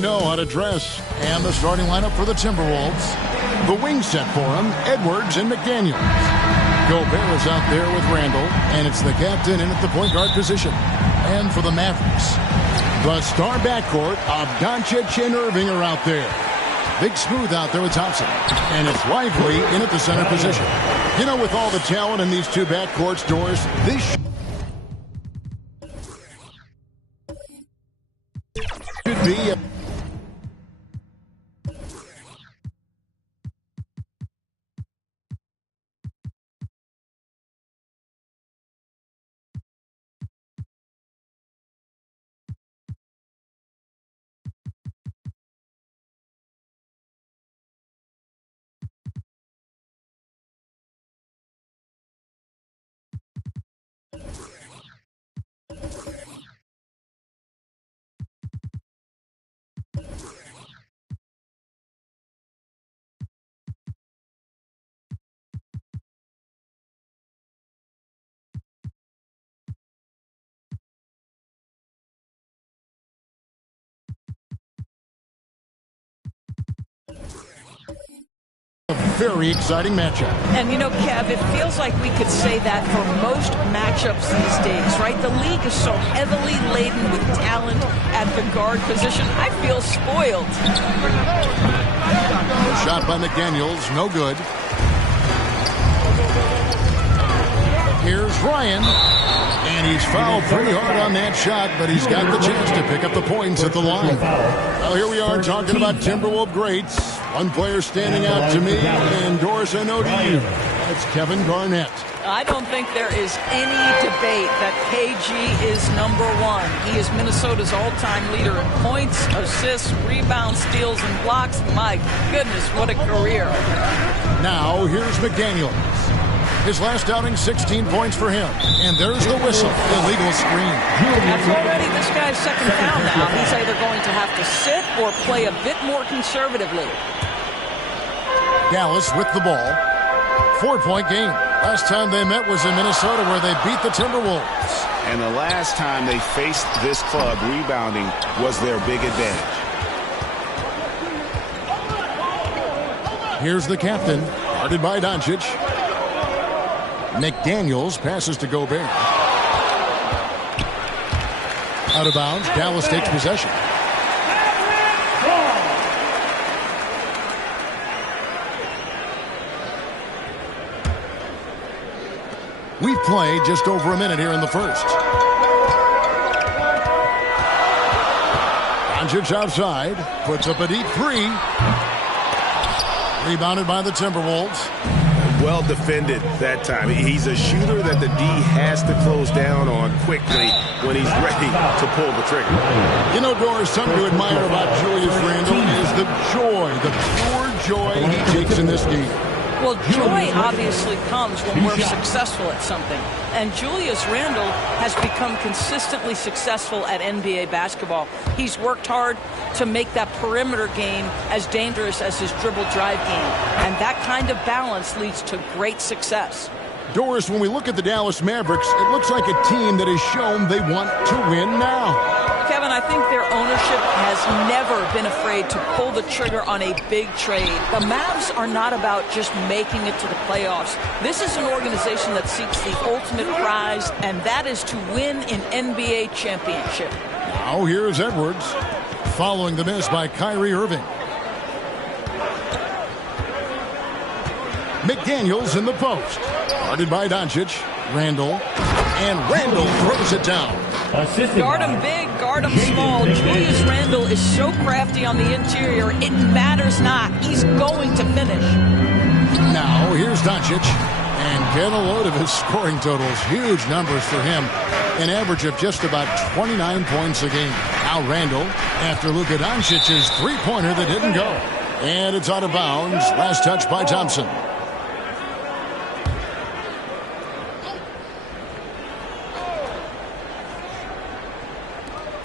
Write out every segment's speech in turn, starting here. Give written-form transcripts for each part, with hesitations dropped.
Know how to dress. And the starting lineup for the Timberwolves. The wing set for him, Edwards and McDaniels. Gobert is out there with Randall, and it's the captain in at the point guard position. And for the Mavericks, the star backcourt of Doncic and Irving are out there. Big Smooth out there with Thompson. And it's Lively in at the center position. You know, with all the talent in these two backcourts, Doris, this should be a very exciting matchup. And you know, Kev, it feels like we could say that for most matchups these days, right? The league is so heavily laden with talent at the guard position. I feel spoiled. Shot by McDaniels, no good. Here's Ryan. And he's fouled pretty hard on that shot, but he's got the chance to pick up the points at the line. Well, here we are talking about Timberwolves greats. One player standing out to me, and Doris, I know to you. That's Kevin Garnett. I don't think there is any debate that KG is number one. He is Minnesota's all-time leader in points, assists, rebounds, steals, and blocks. My goodness, what a career. Now, here's McDaniels. His last outing, 16 points for him. And there's the whistle. Illegal screen. That's already this guy's second foul now. He's either going to have to sit or play a bit more conservatively. Dallas with the ball. 4-point game. Last time they met was in Minnesota, where they beat the Timberwolves. And the last time they faced this club, rebounding was their big advantage. Here's the captain, guarded by Doncic. McDaniels passes to Gobert. Out of bounds, Dallas takes possession. We've played just over a minute here in the first. Doncic outside, puts up a deep three. Rebounded by the Timberwolves. Well defended that time. He's a shooter that the D has to close down on quickly when he's ready to pull the trigger. You know, Doris, something to admire about Julius Randle is the joy, the pure joy he takes in this game. Well, joy obviously comes when we're successful at something. And Julius Randle has become consistently successful at NBA basketball. He's worked hard to make that perimeter game as dangerous as his dribble drive game. And that kind of balance leads to great success. Doris, when we look at the Dallas Mavericks, it looks like a team that has shown they want to win now. Kevin, I think their ownership has never been afraid to pull the trigger on a big trade. The Mavs are not about just making it to the playoffs. This is an organization that seeks the ultimate prize, and that is to win an NBA championship. Now here's Edwards, following the miss by Kyrie Irving. McDaniels in the post, guarded by Doncic. Randall, and Randall throws it down. Guard him big, guard him small. Julius Randle is so crafty on the interior, it matters not. He's going to finish. Now, here's Doncic. And get a load of his scoring totals. Huge numbers for him. An average of just about 29 points a game. Now Randall, after Luka Doncic's three-pointer that didn't go. And it's out of bounds. Last touch by Thompson.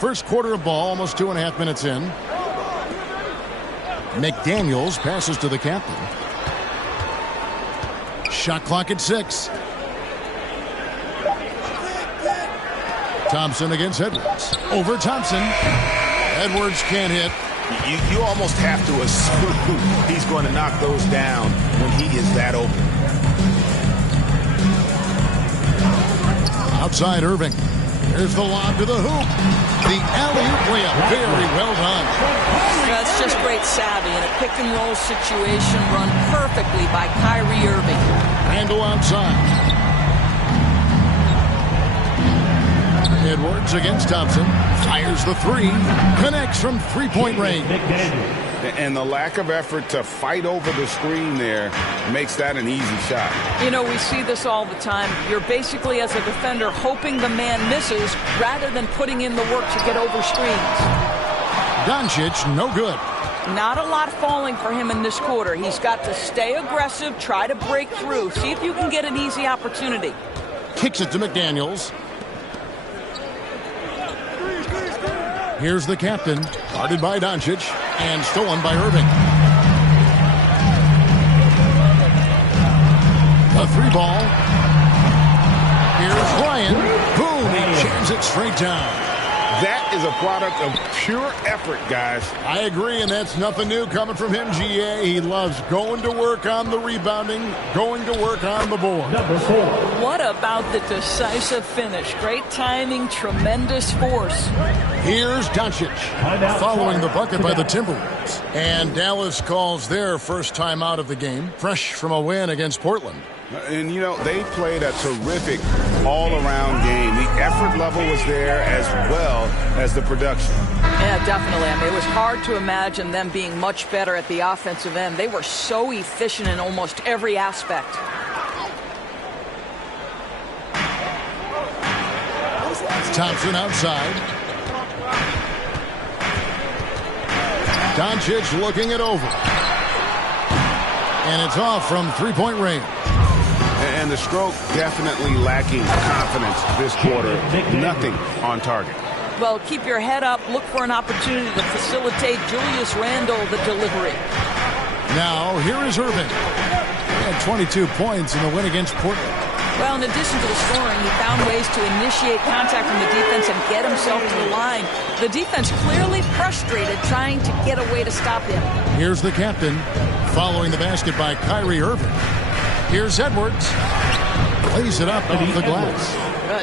First quarter of ball, almost 2.5 minutes in. McDaniels passes to the captain. Shot clock at 6. Thompson against Edwards. Over Thompson. Edwards can't hit. You almost have to assume he's going to knock those down when he is that open. Outside Irving. Here's the lob to the hoop. The alley-oop layup. Very well done. That's just great savvy in a pick-and-roll situation run perfectly by Kyrie Irving. Randle outside. Edwards against Thompson. Fires the three. Connects from three-point range. And the lack of effort to fight over the screen there makes that an easy shot. You know, we see this all the time. You're basically, as a defender, hoping the man misses rather than putting in the work to get over screens. Doncic, no good. Not a lot falling for him in this quarter. He's got to stay aggressive, try to break through. See if you can get an easy opportunity. Kicks it to McDaniels. Here's the captain, guarded by Doncic, and stolen by Irving. The three ball. Here's Bryant. Boom, he jams it straight down. That is a product of pure effort, guys. I agree, and that's nothing new coming from him, GA. He loves going to work on the rebounding, going to work on the board. Number 4. What about the decisive finish? Great timing, tremendous force. Here's Doncic, following the bucket by the Timberwolves. And Dallas calls their first time out of the game, fresh from a win against Portland. And, you know, they played a terrific all-around game. The effort level was there as well as the production. Yeah, definitely. I mean, it was hard to imagine them being much better at the offensive end. They were so efficient in almost every aspect. Thompson outside. Doncic looking it over. And it's off from three-point range. And the stroke definitely lacking confidence this quarter. Nothing on target. Well, keep your head up. Look for an opportunity to facilitate Julius Randle the delivery. Now, here is Irving. He had 22 points in the win against Portland. Well, in addition to the scoring, he found ways to initiate contact from the defense and get himself to the line. The defense clearly frustrated, trying to get a way to stop him. Here's the captain, following the basket by Kyrie Irving. Here's Edwards. Plays it up off the glass.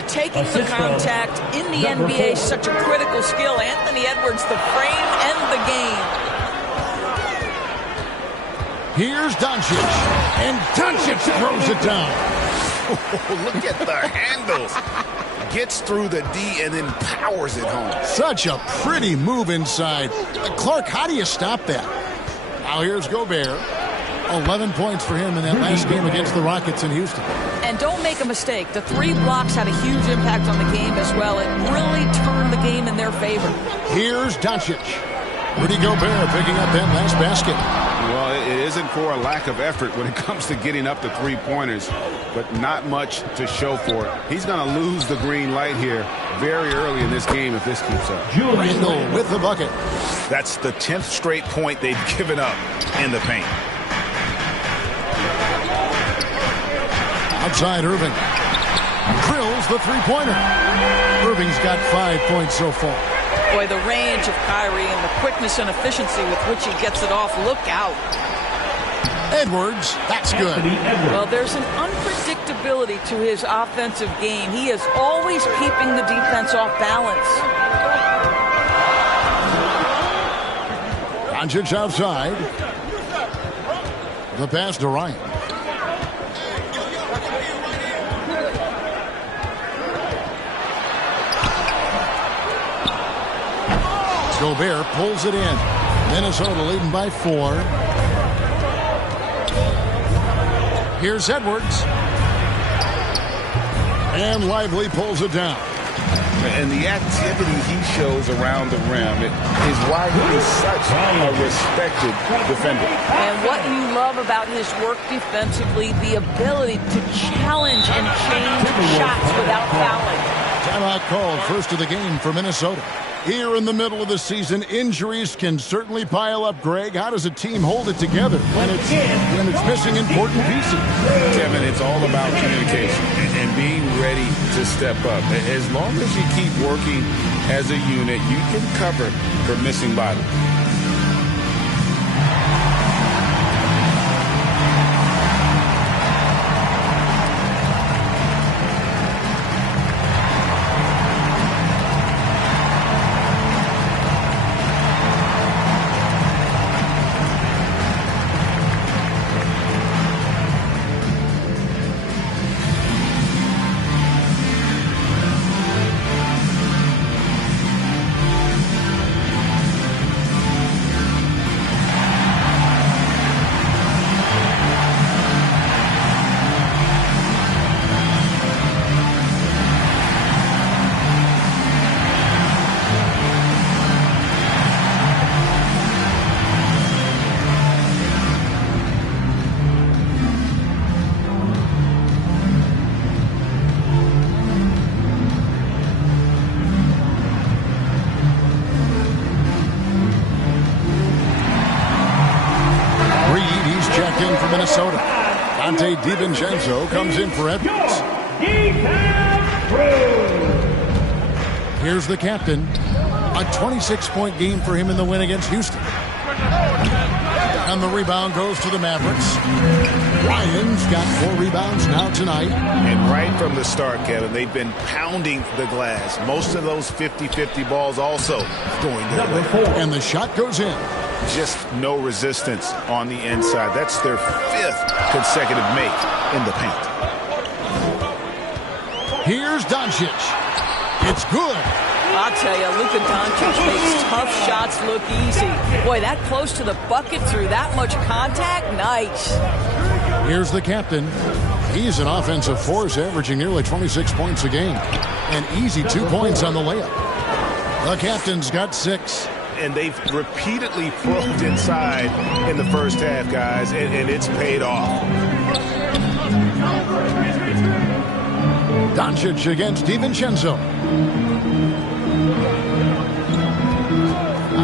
Taking the contact in the NBA is such a critical skill. Anthony Edwards, the frame and the game. Here's Doncic. And Doncic throws it down. Look at the handles. Gets through the D and then powers it home. Such a pretty move inside. Clark, how do you stop that? Now here's Gobert. 11 points for him in that last game against the Rockets in Houston. And don't make a mistake. The 3 blocks had a huge impact on the game as well. It really turned the game in their favor. Here's Doncic. Rudy Gobert picking up that last basket. Well, it isn't for a lack of effort when it comes to getting up to three-pointers, but not much to show for it. He's going to lose the green light here very early in this game if this keeps up. Randle with the bucket. That's the 10th straight point they've given up in the paint. Outside Irving. Drills the three-pointer. Irving's got 5 points so far. Boy, the range of Kyrie and the quickness and efficiency with which he gets it off. Look out. Edwards, that's good. Well, there's an unpredictability to his offensive game. He is always keeping the defense off balance. Doncic outside. The pass to Ryan. Gobert pulls it in. Minnesota leading by 4. Here's Edwards. And Lively pulls it down. And the activity he shows around the rim is why he is such a respected defender. And what you love about his work defensively, the ability to challenge and change shots without fouling. Timeout called, first of the game for Minnesota. Here in the middle of the season, injuries can certainly pile up, Greg. How does a team hold it together when it's missing important pieces? Kevin, it's all about communication and being ready to step up. As long as you keep working as a unit, you can cover for missing bodies. Minnesota. Dante DiVincenzo comes in for Edwards. Here's the captain. A 26-point game for him in the win against Houston. And the rebound goes to the Mavericks. Ryan's got 4 rebounds now tonight. And right from the start, Kevin, they've been pounding the glass. Most of those 50-50 balls also going their way. And the shot goes in. Just no resistance on the inside. That's their 5th consecutive make in the paint. Here's Doncic. It's good. I'll tell you, Luka Doncic makes tough shots look easy. Boy, that close to the bucket through that much contact, nice. Here's the captain. He's an offensive force, averaging nearly 26 points a game. And easy 2 points on the layup. The captain's got 6. And they've repeatedly probed inside in the first half, guys, and it's paid off. Doncic against DiVincenzo.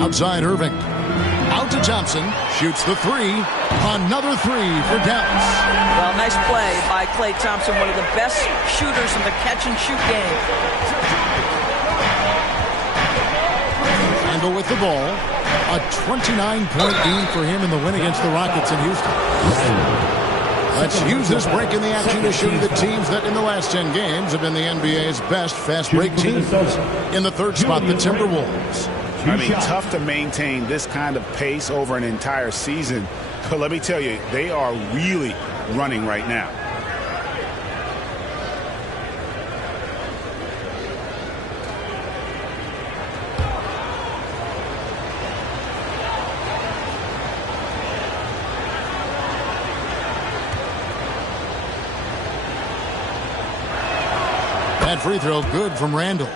Outside Irving. Out to Thompson. Shoots the 3. Another 3 for Dallas. Well, nice play by Klay Thompson, one of the best shooters in the catch-and-shoot game. Randle with the ball. A 29-point game for him in the win against the Rockets in Houston. Let's use this break in the action to show you the teams that in the last 10 games have been the NBA's best fast break teams. In the 3rd spot, the Timberwolves. I mean, tough to maintain this kind of pace over an entire season. But let me tell you, they are really running right now. That free throw good from Randle.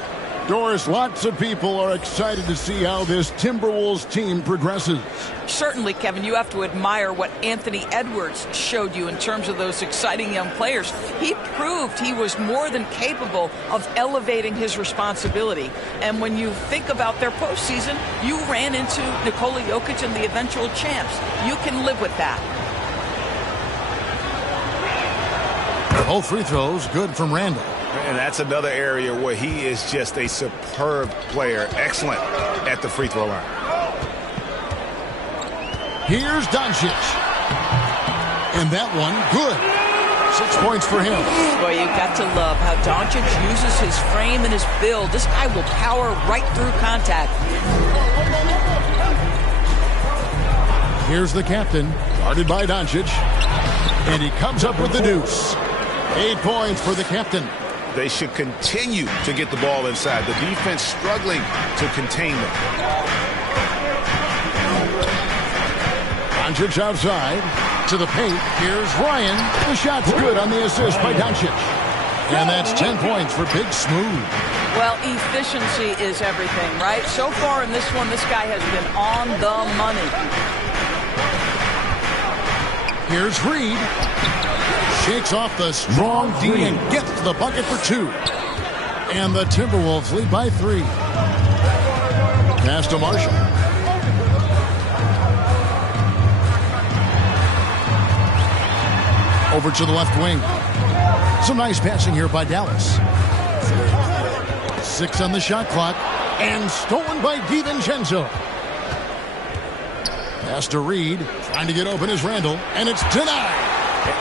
Doris, lots of people are excited to see how this Timberwolves team progresses. Certainly, Kevin, you have to admire what Anthony Edwards showed you in terms of those exciting young players. He proved he was more than capable of elevating his responsibility. And when you think about their postseason, you ran into Nikola Jokic and the eventual champs. You can live with that. Both free throws good from Randle. And that's another area where he is just a superb player. Excellent at the free throw line. Here's Doncic. And that one, good. 6 points for him. Boy, you got to love how Doncic uses his frame and his build. This guy will power right through contact. Here's the captain, guarded by Doncic. And he comes up with the deuce. 8 points for the captain. They should continue to get the ball inside. The defense struggling to contain them. Doncic outside to the paint. Here's Ryan. The shot's good on the assist by Doncic. And that's 10 points for Big Smooth. Well, efficiency is everything, right? So far in this one, this guy has been on the money. Here's Reed. Shakes off the strong D and gets to the bucket for 2. And the Timberwolves lead by 3. Pass to Marshall. Over to the left wing. Some nice passing here by Dallas. 6 on the shot clock. And stolen by DiVincenzo. Pass to Reed. Trying to get open is Randle. And it's denied.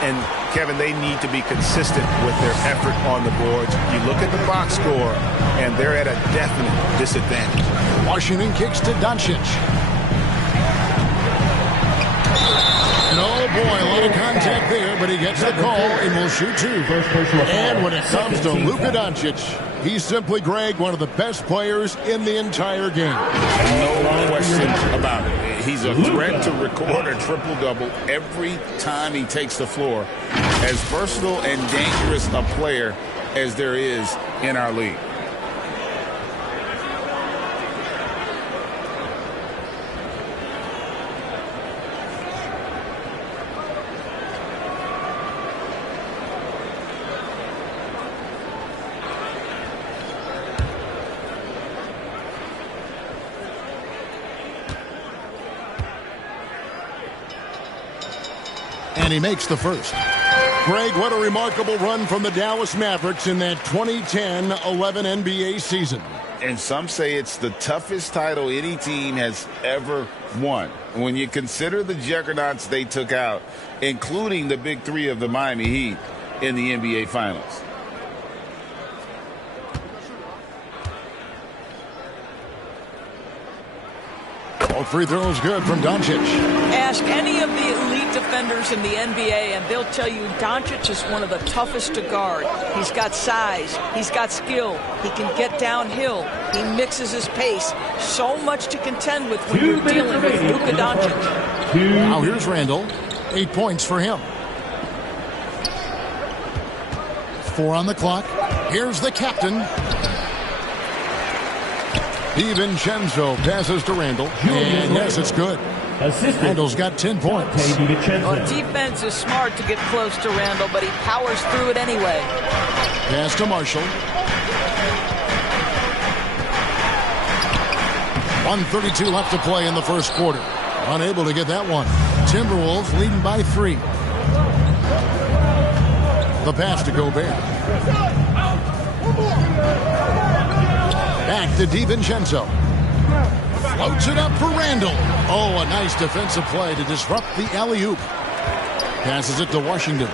And, Kevin, they need to be consistent with their effort on the boards. You look at the box score, and they're at a definite disadvantage. Washington kicks to Doncic. And oh boy, a lot of contact there, but he gets the call and will shoot 2. And when it comes to Luka Doncic, he's simply, Greg, one of the best players in the entire game. No question about it. He's a threat to record a triple-double every time he takes the floor. As versatile and dangerous a player as there is in our league. And he makes the first. Greg, what a remarkable run from the Dallas Mavericks in that 2010-11 NBA season. And some say it's the toughest title any team has ever won. When you consider the juggernauts they took out, including the big three of the Miami Heat in the NBA Finals. All free throws good from Doncic. Ask any of the elite defenders in the NBA, and they'll tell you Doncic is one of the toughest to guard. He's got size. He's got skill. He can get downhill. He mixes his pace. So much to contend with when you're dealing with Luka Doncic. Now here's Randall. 8 points for him. 4 on the clock. Here's the captain. DiVincenzo passes to Randall, and yes, it's good. Randall's got 10 points. Well, defense is smart to get close to Randall, but he powers through it anyway. Pass to Marshall. 1:32 left to play in the first quarter. Unable to get that one. Timberwolves leading by 3. The pass to Gobert. Back to DiVincenzo. Floats it up for Randall. Oh, a nice defensive play to disrupt the alley-oop. Passes it to Washington.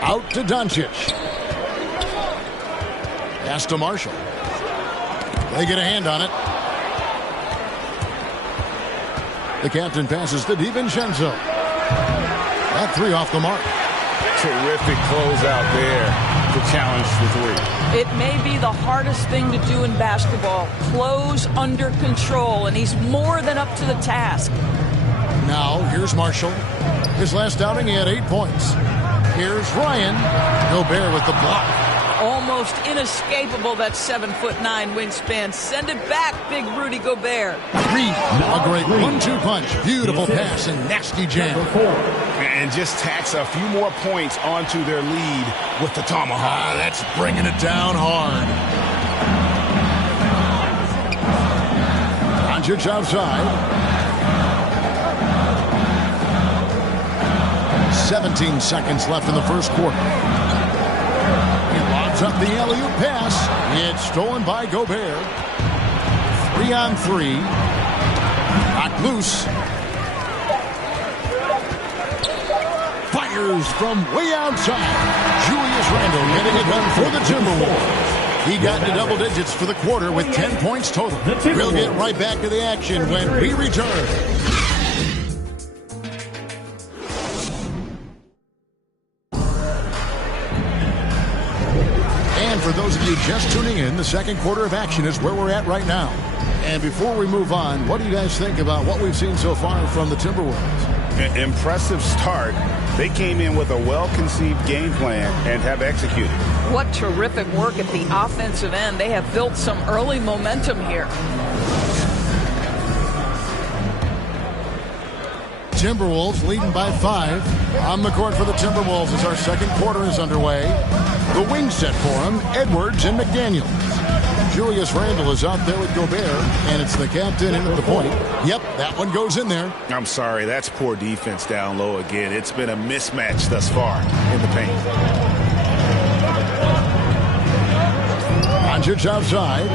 Out to Doncic. Pass to Marshall. They get a hand on it. The captain passes to DiVincenzo. That 3 off the mark. Terrific closeout there to challenge the 3. It may be the hardest thing to do in basketball. Close under control, and he's more than up to the task. Now, here's Marshall. His last outing, he had 8 points. Here's Ryan. Gobert with the block. Almost inescapable, that 7'9" wingspan. Send it back, big Rudy Gobert. A great 1-2 punch. Beautiful pass and nasty jam. And just tacks a few more points onto their lead with the tomahawk. That's bringing it down hard. Doncic outside. 17 seconds left in the first quarter. He lobs up the alley-oop pass. It's stolen by Gobert. 3 on 3. Knocked loose. Fires from way outside. Julius Randle getting it done for the Timberwolves. He got into double digits for the quarter with 10 points total. We'll get right back to the action when we return. And for those of you just tuning in, the second quarter of action is where we're at right now. And before we move on, what do you guys think about what we've seen so far from the Timberwolves? Impressive start. They came in with a well-conceived game plan and have executed. What terrific work at the offensive end. They have built some early momentum here. Timberwolves leading by 5. On the court for the Timberwolves as our second quarter is underway. The wing set for them, Edwards and McDaniels. Julius Randle is out there with Gobert, and it's the captain in at the point. Yep, that one goes in there. I'm sorry, that's poor defense down low again. It's been a mismatch thus far in the paint. Doncic outside.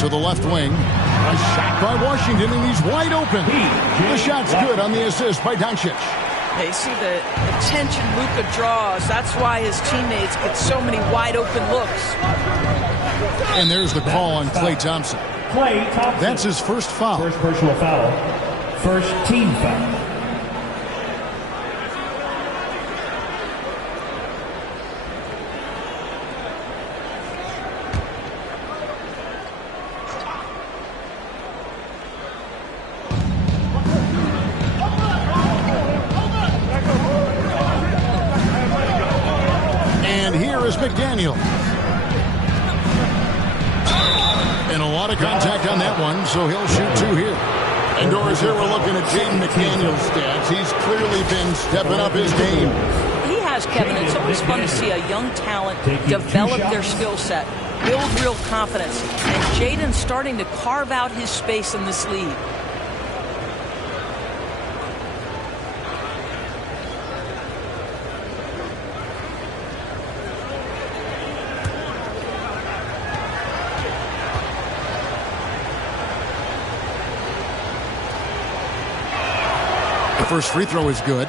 To the left wing. A shot by Washington, and he's wide open. The shot's good on the assist by Doncic. They see the attention Luka draws. That's why his teammates get so many wide open looks. And there's the call on Klay Thompson. Klay Thompson. That's his first foul. First personal foul. First team foul. McDaniel. And a lot of contact on that one, so he'll shoot 2 here. And Doris, here we're looking at Jaden McDaniel's stats. He's clearly been stepping up his game. He has, Kevin. It's always fun to see a young talent develop their skill set. build real confidence. And Jaden's starting to carve out his space in this lead. The first free throw is good.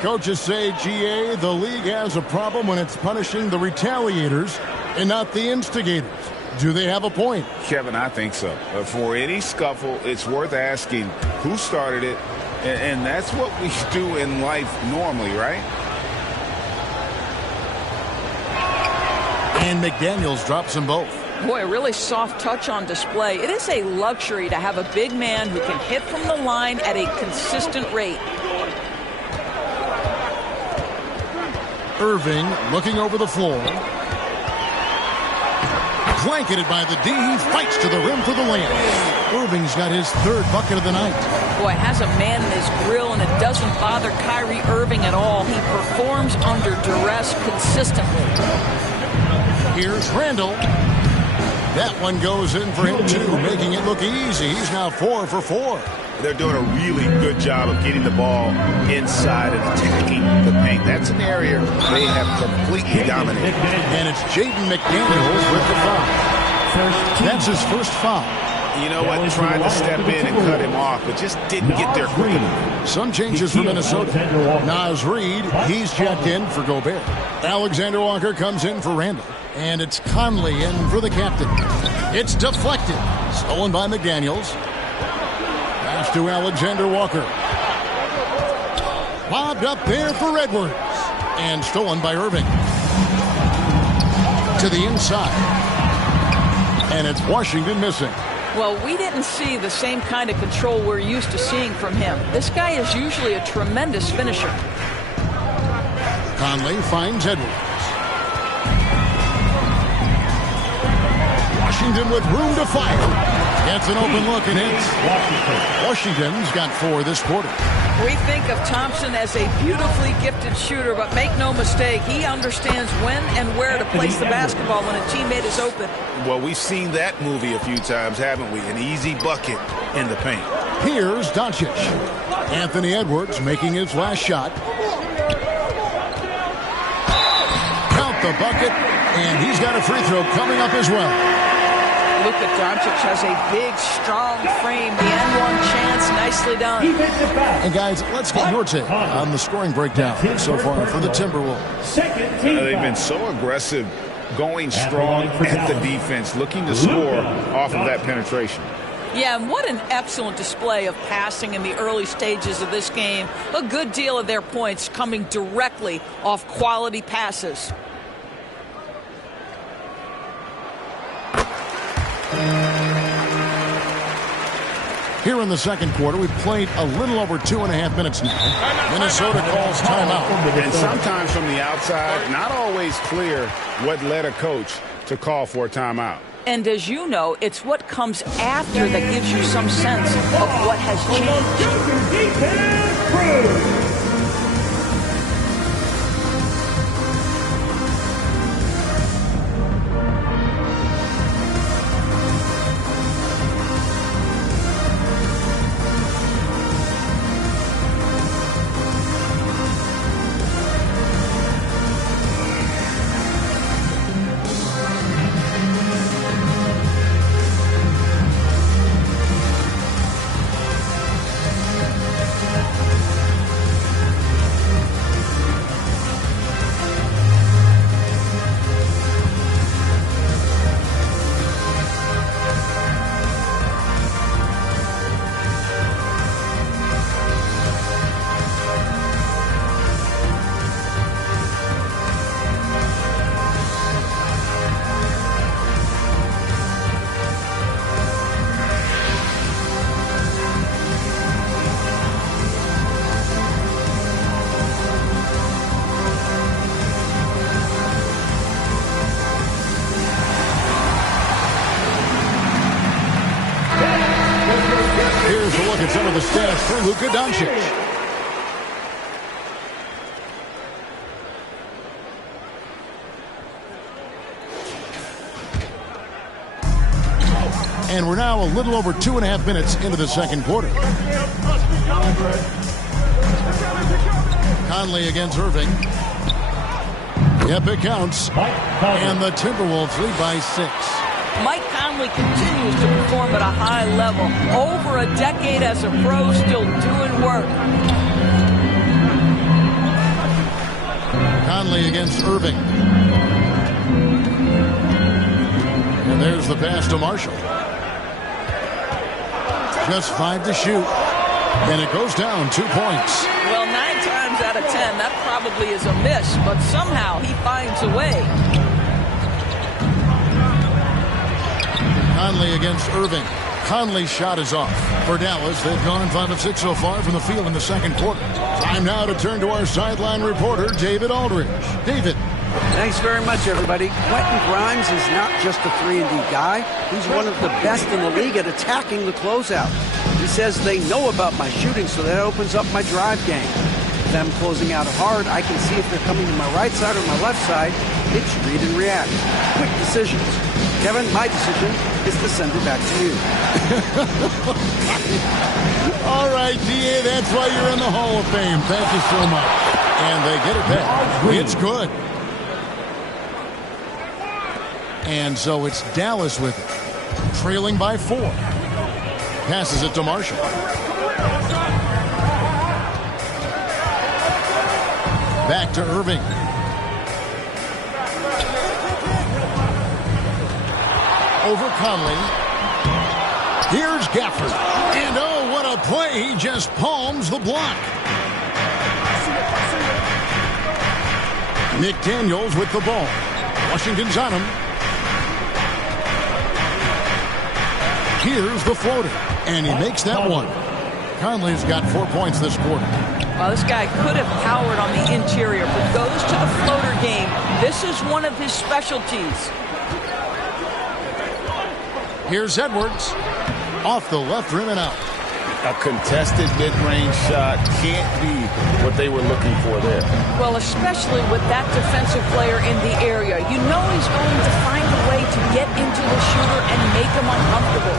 Coaches say, GA, the league has a problem when it's punishing the retaliators and not the instigators. Do they have a point? Kevin, I think so. For any scuffle, it's worth asking who started it, and that's what we do in life normally, right? And McDaniels drops them both. Boy, a really soft touch on display. It is a luxury to have a big man who can hit from the line at a consistent rate. Irving looking over the floor. Blanketed by the D. He fights to the rim for the layup. Irving's got his third bucket of the night. Boy, has a man in his grill, and it doesn't bother Kyrie Irving at all. He performs under duress consistently. Here's Randall. That one goes in for him, too, making it look easy. He's now 4 for 4. They're doing a really good job of getting the ball inside and attacking the paint. That's an area they have completely dominated. And it's Jaden McDaniels with the foul. That's his first foul. You know what? Tried to step in and cut him off, but just didn't get there quick enough. Some changes for Minnesota. Naz Reid, he's checked in for Gobert. Alexander Walker comes in for Randall. And it's Conley in for the captain. It's deflected. Stolen by McDaniels. Pass to Alexander Walker. Lobbed up there for Edwards. And stolen by Irving. To the inside. And it's Washington missing. Well, we didn't see the same kind of control we're used to seeing from him. This guy is usually a tremendous finisher. Conley finds Edwards. Washington with room to fire. Gets an open look and hits. Washington's got 4 this quarter. We think of Thompson as a beautifully gifted shooter, but make no mistake, he understands when and where to place the basketball when a teammate is open. Well, we've seen that movie a few times, haven't we? An easy bucket in the paint. Here's Doncic. Anthony Edwards making his last shot. Count the bucket, and he's got a free throw coming up as well. Luka Doncic has a big, strong frame. The N1 chance, nicely done. And guys, let's get your take on the scoring breakdown so far for the Timberwolves. They've been so aggressive, going strong at the defense, looking to score off of that penetration. Yeah, and what an excellent display of passing in the early stages of this game. A good deal of their points coming directly off quality passes. Here in the second quarter, we've played a little over 2.5 minutes now. Minnesota calls timeout. And sometimes from the outside, not always clear what led a coach to call for a timeout. And as you know, it's what comes after that gives you some sense of what has changed. Some of the stats for Luka Doncic. And we're now a little over 2.5 minutes into the second quarter. Conley against Irving. Yep, it counts. And the Timberwolves lead by 6. Mike Conley continues to perform at a high level. Over a decade as a pro, still doing work. Conley against Irving. And there's the pass to Marshall. Just 5 to shoot. And it goes down 2 points. Well, 9 times out of 10, that probably is a miss, but somehow he finds a way. Conley against Irving. Conley's shot is off. For Dallas, they've gone 5 of 6 so far from the field in the second quarter. Time now to turn to our sideline reporter, David Aldridge. David. Thanks very much, everybody. Quentin Grimes is not just a 3-and-D guy. He's one of the best in the league at attacking the closeout. He says they know about my shooting, so that opens up my drive game. Them closing out hard, I can see if they're coming to my right side or my left side. It's read and react. Quick decisions. Kevin, my decision is to send it back to you. All right, D.A., that's why you're in the Hall of Fame. Thank you so much. And they get it back. It's good. And so it's Dallas with it, trailing by 4. Passes it to Marshall. Back to Irving. Over Conley. Here's Gafford. And oh, what a play. He just palms the block. McDaniels with the ball. Washington's on him. Here's the floater, and he makes that one. Conley's got 4 points this quarter. Well, this guy could have powered on the interior, but goes to the floater game. This is one of his specialties. Here's Edwards. Off the left rim and out. A contested mid-range shot can't be what they were looking for there. Well, especially with that defensive player in the area. You know he's going to find a way to get into the shooter and make him uncomfortable.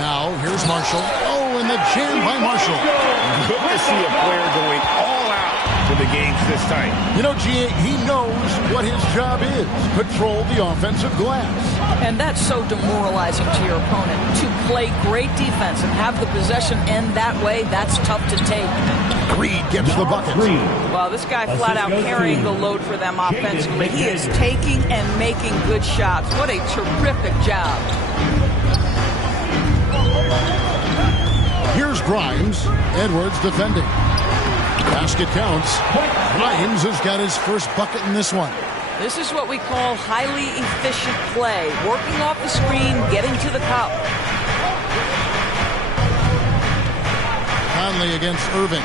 Now, here's Marshall. Oh, and the jam by Marshall. Good to see a player going all out for the games this time. You know, G.A., he knows what his job is. Control the offensive glass. And that's so demoralizing to your opponent. To play great defense and have the possession end that way, that's tough to take. Reed gets the bucket. Well, this guy flat out carrying the load for them offensively. He is taking and making good shots. What a terrific job. Here's Grimes. Edwards defending. Basket counts. Grimes has got his first bucket in this one. This is what we call highly efficient play. Working off the screen, getting to the cup. Conley against Irving.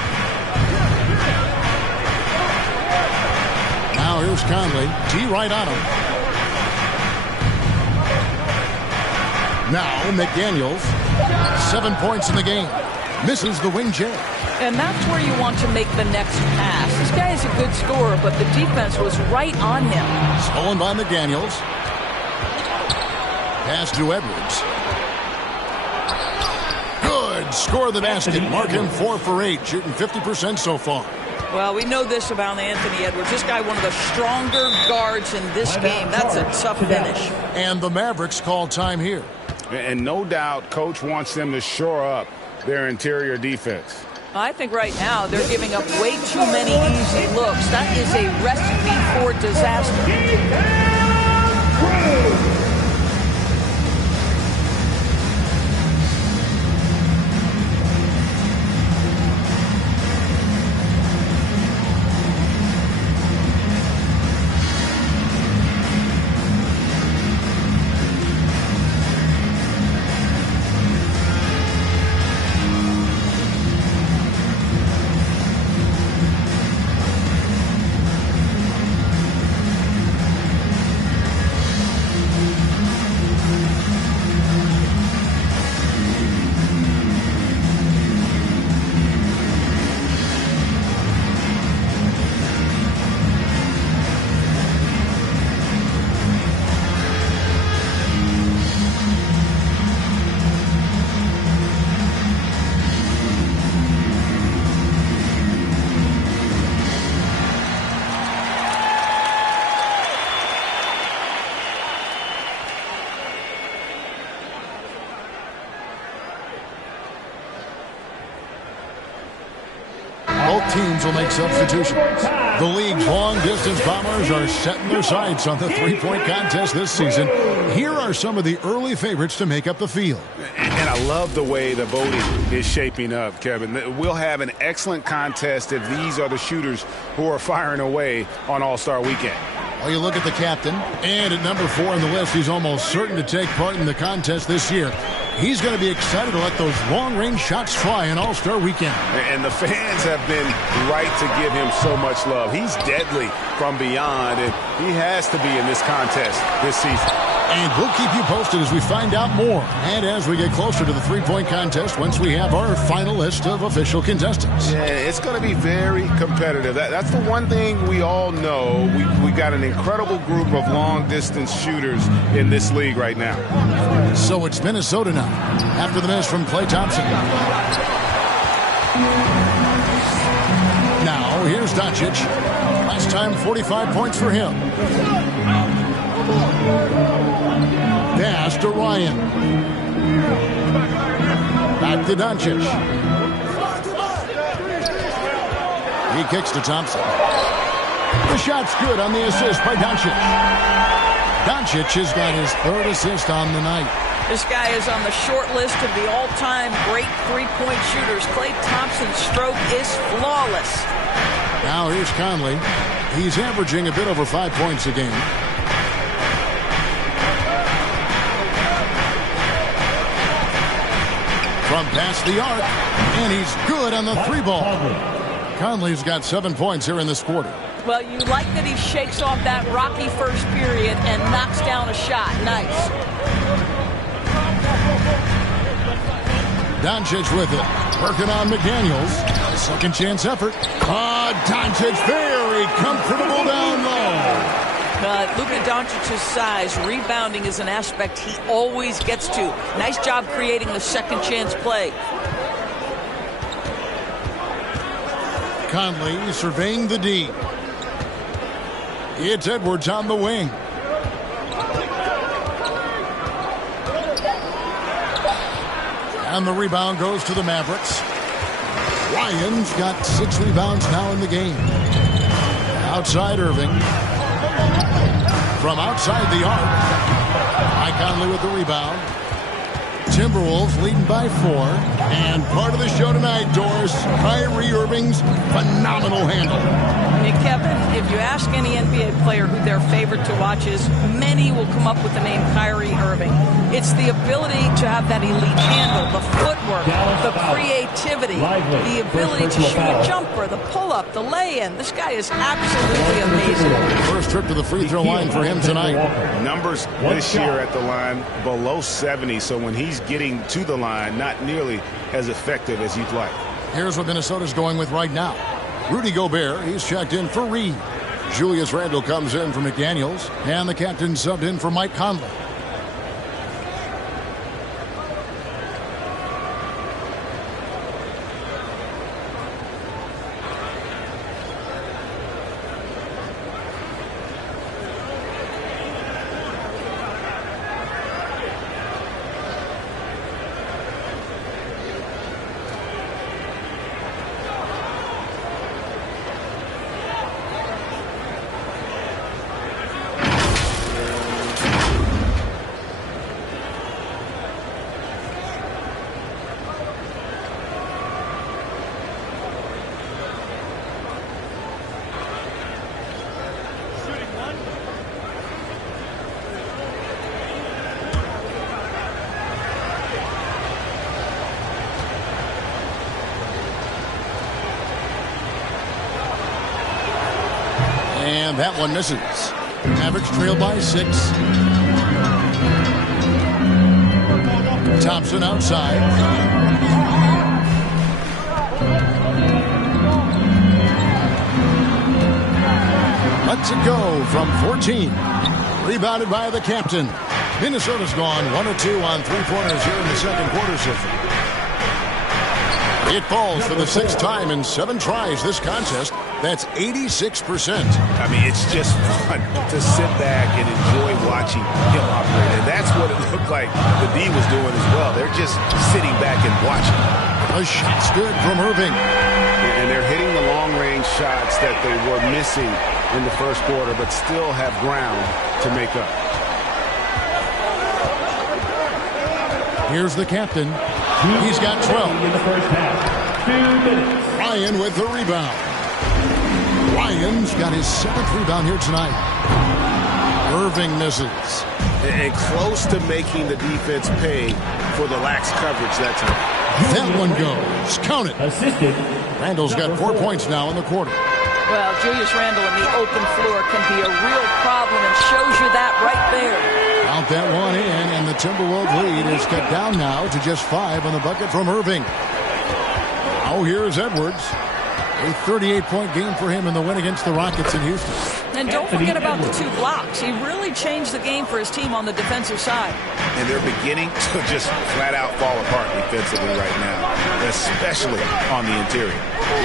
Now here's Conley. T right on him. Now McDaniels. 7 points in the game. Misses the wing jam. And that's where you want to make the next pass. This guy is a good scorer, but the defense was right on him. Stolen by McDaniels. Pass to Edwards. Good. Score the basket. Mark him 4 for 8, shooting 50% so far. Well, we know this about Anthony Edwards. This guy, one of the stronger guards in this game. That's a tough finish. And the Mavericks call time here. And no doubt, Coach wants them to shore up their interior defense. I think right now they're giving up way too many easy looks. That is a recipe for disaster. both teams will make substitutions. The league's long-distance bombers are setting their sights on the three-point contest this season. Here are some of the early favorites to make up the field. And I love the way the voting is shaping up, Kevin. We'll have an excellent contest if these are the shooters who are firing away on All-Star Weekend. Well, you look at the captain, and at number 4 on the list, he's almost certain to take part in the contest this year. He's going to be excited to let those long-range shots fly on All-Star Weekend. And the fans have been right to give him so much love. He's deadly from beyond, and he has to be in this contest this season. And we'll keep you posted as we find out more. And as we get closer to the three-point contest, once we have our final list of official contestants. Yeah, it's going to be very competitive. That's the one thing we all know. We got an incredible group of long-distance shooters in this league right now. So it's Minnesota now, after the miss from Klay Thompson. Now, here's Doncic. Last time, 45 points for him. Pass to Ryan. Back to Doncic. He kicks to Thompson. The shot's good on the assist by Doncic. Doncic has got his 3rd assist on the night. This guy is on the short list of the all-time great three-point shooters. Klay Thompson's stroke is flawless. Now here's Conley. He's averaging a bit over 5 points a game. From past the arc, and he's good on the 3-ball. Conley's got 7 points here in this quarter. Well, you like that he shakes off that rocky first period and knocks down a shot. Nice. Doncic with it. Working on McDaniels. Second chance effort. Doncic very comfortable down low. Luka Doncic's size, rebounding is an aspect he always gets to. Nice job creating the second chance play. Conley surveying the D. It's Edwards on the wing. And the rebound goes to the Mavericks. Ryan's got 6 rebounds now in the game. Outside Irving. From outside the arc. Mike Conley with the rebound. Timberwolves leading by 4. And part of the show tonight, Doris, Kyrie Irving's phenomenal handle. Hey, Kevin, if you ask any NBA player who their favorite to watch is, many will come up with the name Kyrie Irving. It's the ability to have that elite handle, the footwork, the creativity, the ability to shoot a jumper, the pull-up, the lay-in. This guy is absolutely amazing. First trip to the free throw line for him tonight. Numbers this year at the line below 70, so when he's getting to the line, not nearly as effective as you'd like. Here's what Minnesota's going with right now. Rudy Gobert, he's checked in for Reed. Julius Randle comes in for McDaniels, and the captain subbed in for Mike Conley. And that one misses. Mavericks trail by 6. Thompson outside. Lets it go from 14. Rebounded by the captain. Minnesota's gone 1 of 2 on 3-pointers here in the second quarter so far. It falls for the 6th time in 7 tries this contest. That's 86%. I mean, it's just fun to sit back and enjoy watching him operate. And that's what it looked like the D was doing as well. They're just sitting back and watching. A shot's good from Irving. And they're hitting the long long-range shots that they were missing in the first quarter, but still have ground to make up. Here's the captain. He's got 12. In the first half. 2 minutes. Ryan with the rebound. Ryan's got his 7th rebound here tonight. Irving misses. And close to making the defense pay for the lax coverage that time. That one goes. Count it. Assisted. Randall's got 4 points now in the quarter. Well, Julius Randle in the open floor can be a real problem and shows you that right there. Count that one in, and the Timberwolves lead is cut down now to just 5 on the bucket from Irving. Now here's Edwards. A 38-point game for him in the win against the Rockets in Houston. And don't forget about the 2 blocks. He really changed the game for his team on the defensive side. And they're beginning to just flat out fall apart defensively right now, especially on the interior.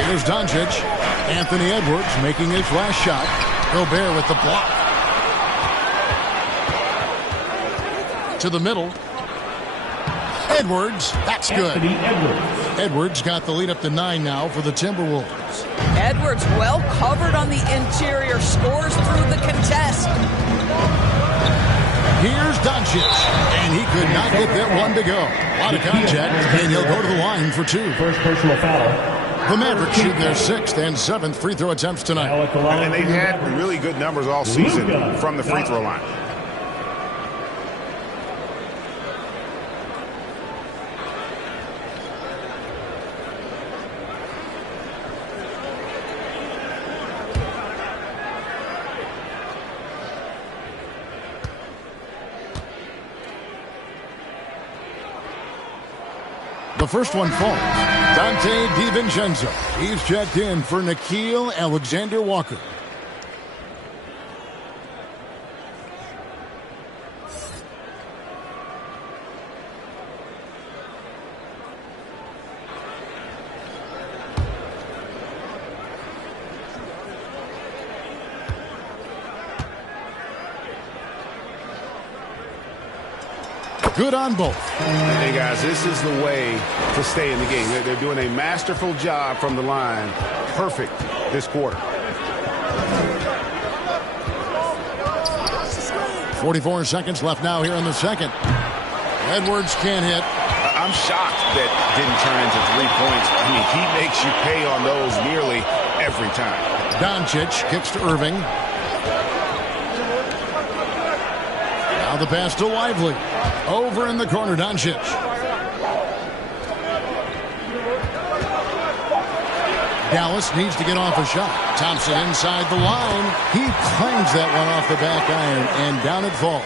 Here's Doncic. Anthony Edwards making his last shot. Gobert with the block. To the middle. Edwards, that's good. Edwards got the lead up to 9 now for the Timberwolves. Edwards well covered on the interior, scores through the contest. Here's Doncic, and he could not get that one to go. A lot of contact, and he'll go to the line for 2. First personal foul. The Mavericks shoot their 6th and 7th free throw attempts tonight. And they've had really good numbers all season from the free throw line. The first one falls. Dante DiVincenzo. He's checked in for Nickeil Alexander-Walker. Good on both. Hey, guys, this is the way to stay in the game. They're doing a masterful job from the line. Perfect this quarter. 44 seconds left now here in the second. Edwards can't hit. I'm shocked that didn't turn into 3 points. I mean, he makes you pay on those nearly every time. Doncic kicks to Irving. Now the pass to Lively. Over in the corner, Doncic. Dallas needs to get off a shot. Thompson inside the line. He claims that one off the back iron, and down it falls.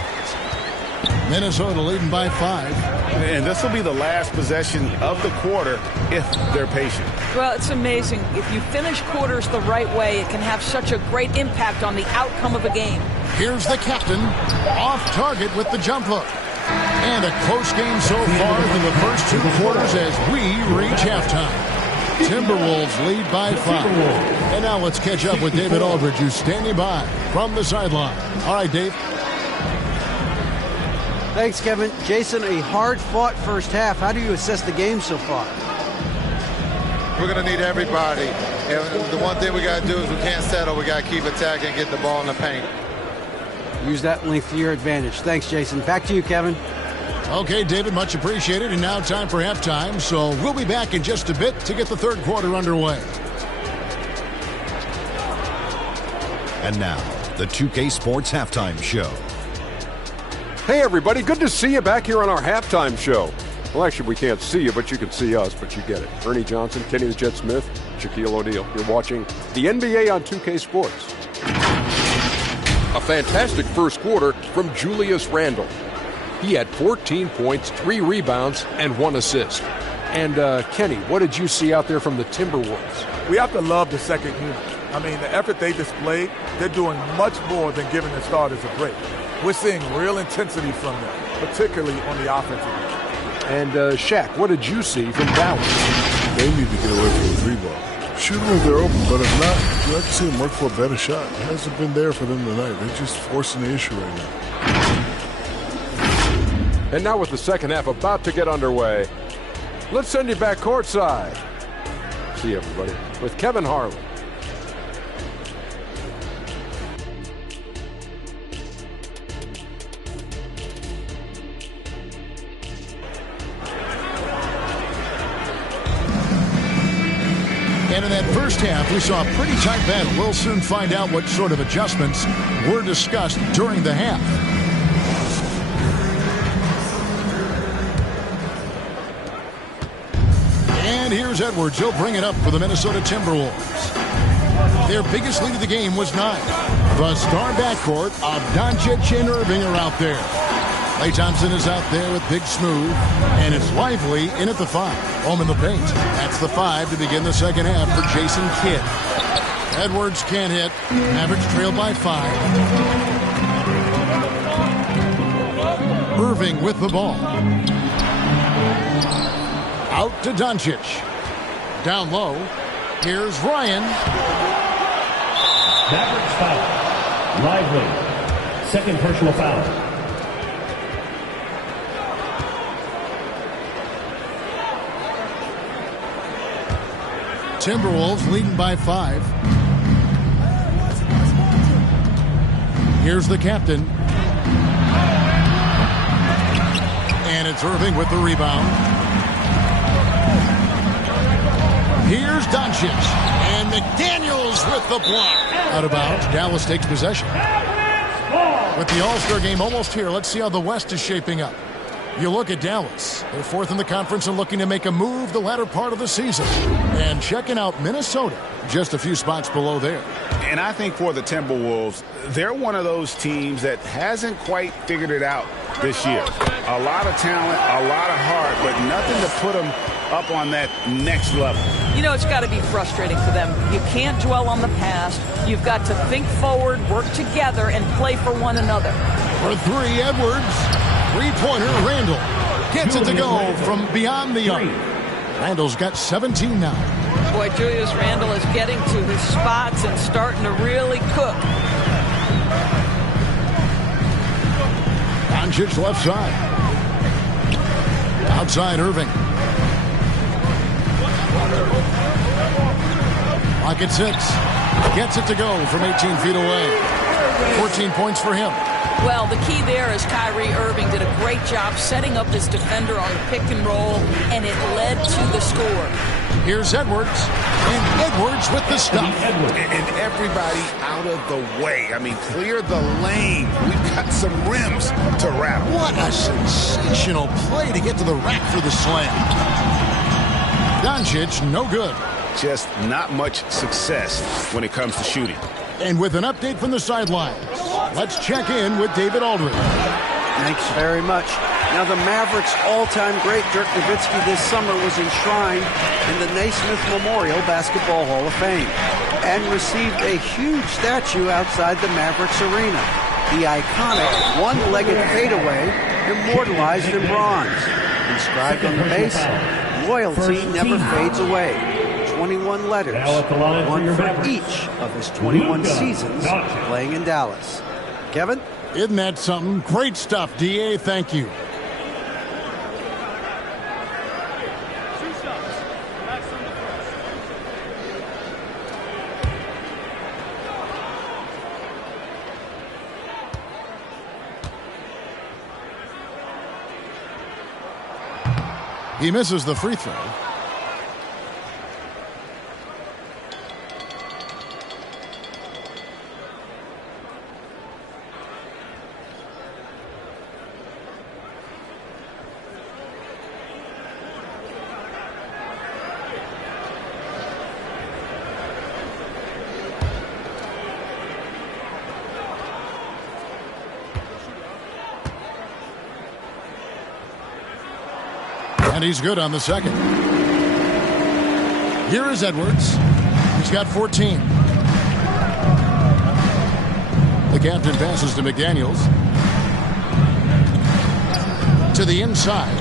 Minnesota leading by 5. And this will be the last possession of the quarter if they're patient. Well, it's amazing. If you finish quarters the right way, it can have such a great impact on the outcome of a game. Here's the captain, off target with the jump hook. And a close game so far through the first 2 quarters as we reach halftime. Timberwolves lead by 5. And now let's catch up with David Aldridge, who's standing by from the sideline. All right, Dave. Thanks, Kevin. Jason, a hard-fought first half. How do you assess the game so far? We're going to need everybody. And the one thing we got to do is we can't settle. We got to keep attacking and get the ball in the paint. Use that length to your advantage. Thanks, Jason. Back to you, Kevin. Okay, David, much appreciated. And now time for halftime. So we'll be back in just a bit to get the third quarter underway. And now, the 2K Sports Halftime Show. Hey, everybody. Good to see you back here on our halftime show. Well, actually, we can't see you, but you can see us, but you get it. Ernie Johnson, Kenny the Jet Smith, Shaquille O'Neal. You're watching the NBA on 2K Sports. A fantastic first quarter from Julius Randle. He had 14 points, 3 rebounds, and 1 assist. And, Kenny, what did you see out there from the Timberwolves? We have to love the second unit. I mean, the effort they displayed, they're doing much more than giving the starters a break. We're seeing real intensity from them, particularly on the offensive end. And, Shaq, what did you see from Dallas? They need to get away from the 3-ball. Shoot them if they're open, but if not, you like to see them work for a better shot. It hasn't been there for them tonight. They're just forcing the issue right now. And now with the second half about to get underway, let's send you back courtside. See you, everybody, with Kevin Harlan. And in that first half, we saw a pretty tight battle. We'll soon find out what sort of adjustments were discussed during the half. And here's Edwards. He'll bring it up for the Minnesota Timberwolves. Their biggest lead of the game was 9. The star backcourt of Doncic and Irving are out there. Klay Thompson is out there with Big Smooth, and it's Lively in at the 5. Home in the paint. That's the 5 to begin the second half for Jason Kidd. Edwards can't hit. Mavericks trail by 5. Irving with the ball. Out to Doncic. Down low. Here's Ryan. Mavericks foul. Lively. Second personal foul. Timberwolves leading by 5. Here's the captain. And it's Irving with the rebound. Here's Doncic. And McDaniels with the block. Out of bounds. Dallas takes possession. With the All-Star game almost here, let's see how the West is shaping up. You look at Dallas. They're 4th in the conference and looking to make a move the latter part of the season. And checking out Minnesota, just a few spots below there. And I think for the Timberwolves, they're one of those teams that hasn't quite figured it out this year. A lot of talent, a lot of heart, but nothing to put them up on that next level. You know, it's got to be frustrating for them. You can't dwell on the past. You've got to think forward, work together, and play for one another. For 3, Edwards. Three-pointer, Randall gets it to go from beyond the arc. Randall's got 17 now. Boy, Julius Randle is getting to his spots and starting to really cook. Doncic left side. Outside Irving. Clock at 6. Gets it to go from 18 feet away. 14 points for him. Well, the key there is Kyrie Irving did a great job setting up his defender on the pick and roll, and it led to the score. Here's Edwards, and Edwards with the stop. And everybody out of the way. I mean, clear the lane. We've got some rims to rattle. What a sensational play to get to the rack for the slam. Doncic, no good. Just not much success when it comes to shooting. And with an update from the sidelines, let's check in with David Aldridge. Thanks very much. Now, the Mavericks' all-time great Dirk Nowitzki this summer was enshrined in the Naismith Memorial Basketball Hall of Fame and received a huge statue outside the Mavericks arena. The iconic one-legged fadeaway immortalized in bronze. Inscribed on the base, loyalty never fades away. 21 letters, one for each of his 21 seasons playing in Dallas. Kevin? Isn't that something? Great stuff, D.A. Thank you. He misses the free throw. And he's good on the second. Here is Edwards. He's got 14. The captain passes to McDaniels. To the inside.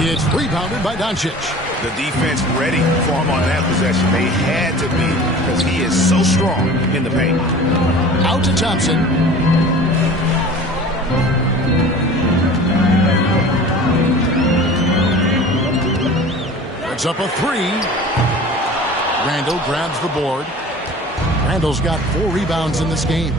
It's rebounded by Doncic. The defense ready for him on that possession. They had to be because he is so strong in the paint. Out to Thompson. It's up a 3. Randall grabs the board. Randall's got 4 rebounds in this game.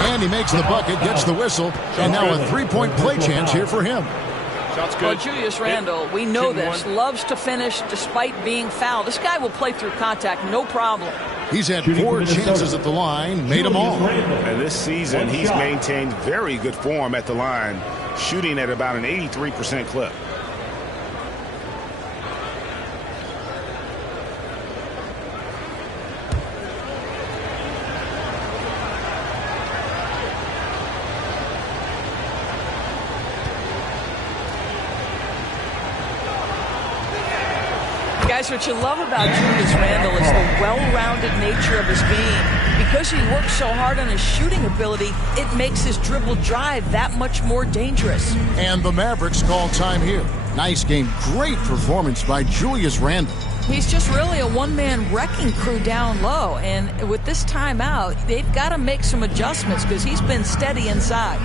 And he makes the bucket, gets the whistle, and now a three-point play chance here for him. Well, Julius Randle, we know this, loves to finish despite being fouled. This guy will play through contact, no problem. He's had 4 chances at the line, made them all. And this season, he's maintained very good form at the line, shooting at about an 83% clip. Guys, what you love about Julius Randle is the well-rounded nature of his game. Because he works so hard on his shooting ability, it makes his dribble drive that much more dangerous. And the Mavericks call time here. Nice game. Great performance by Julius Randle. He's just really a one-man wrecking crew down low. And with this timeout, they've got to make some adjustments because he's been steady inside.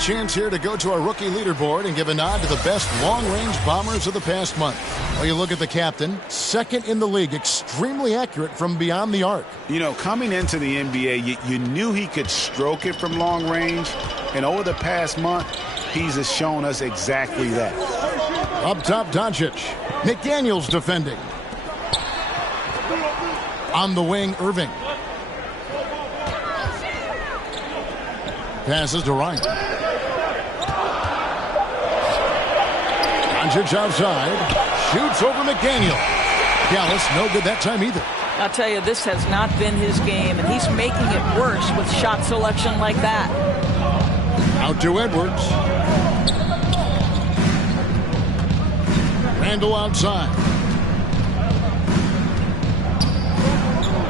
Chance here to go to our rookie leaderboard and give a nod to the best long-range bombers of the past month. Well, you look at the captain, second in the league, extremely accurate from beyond the arc. You know, coming into the NBA, you knew he could stroke it from long range, and over the past month, he's shown us exactly that. Up top, Doncic. McDaniels defending. On the wing, Irving. Passes to Ryan. Doncic outside. Shoots over McDaniel. Dallas, no good that time either. I'll tell you, this has not been his game, and he's making it worse with shot selection like that. Out to Edwards. Randle outside.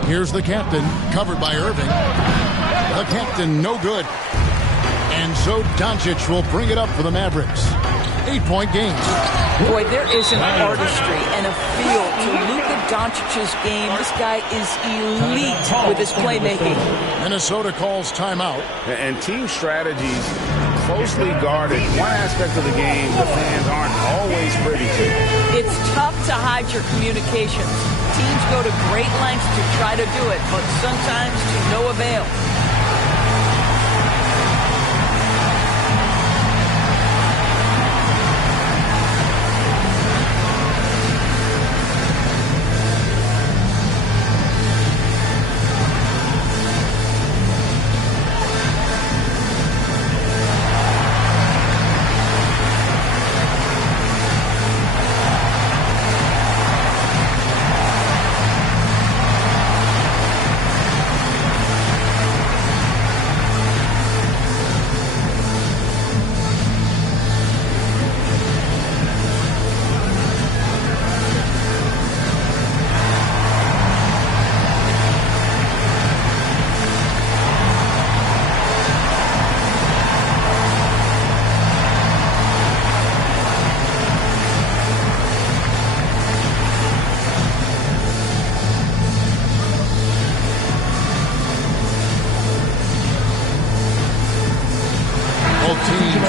Here's the captain, covered by Irving. The captain, no good. And so Doncic will bring it up for the Mavericks. 8-point games. Boy, there is an artistry and a feel to Luka Doncic's game. This guy is elite with his playmaking. Minnesota calls timeout. And team strategies closely guarded. One aspect of the game the fans aren't always privy to. It's tough to hide your communications. Teams go to great lengths to try to do it, but sometimes to no avail.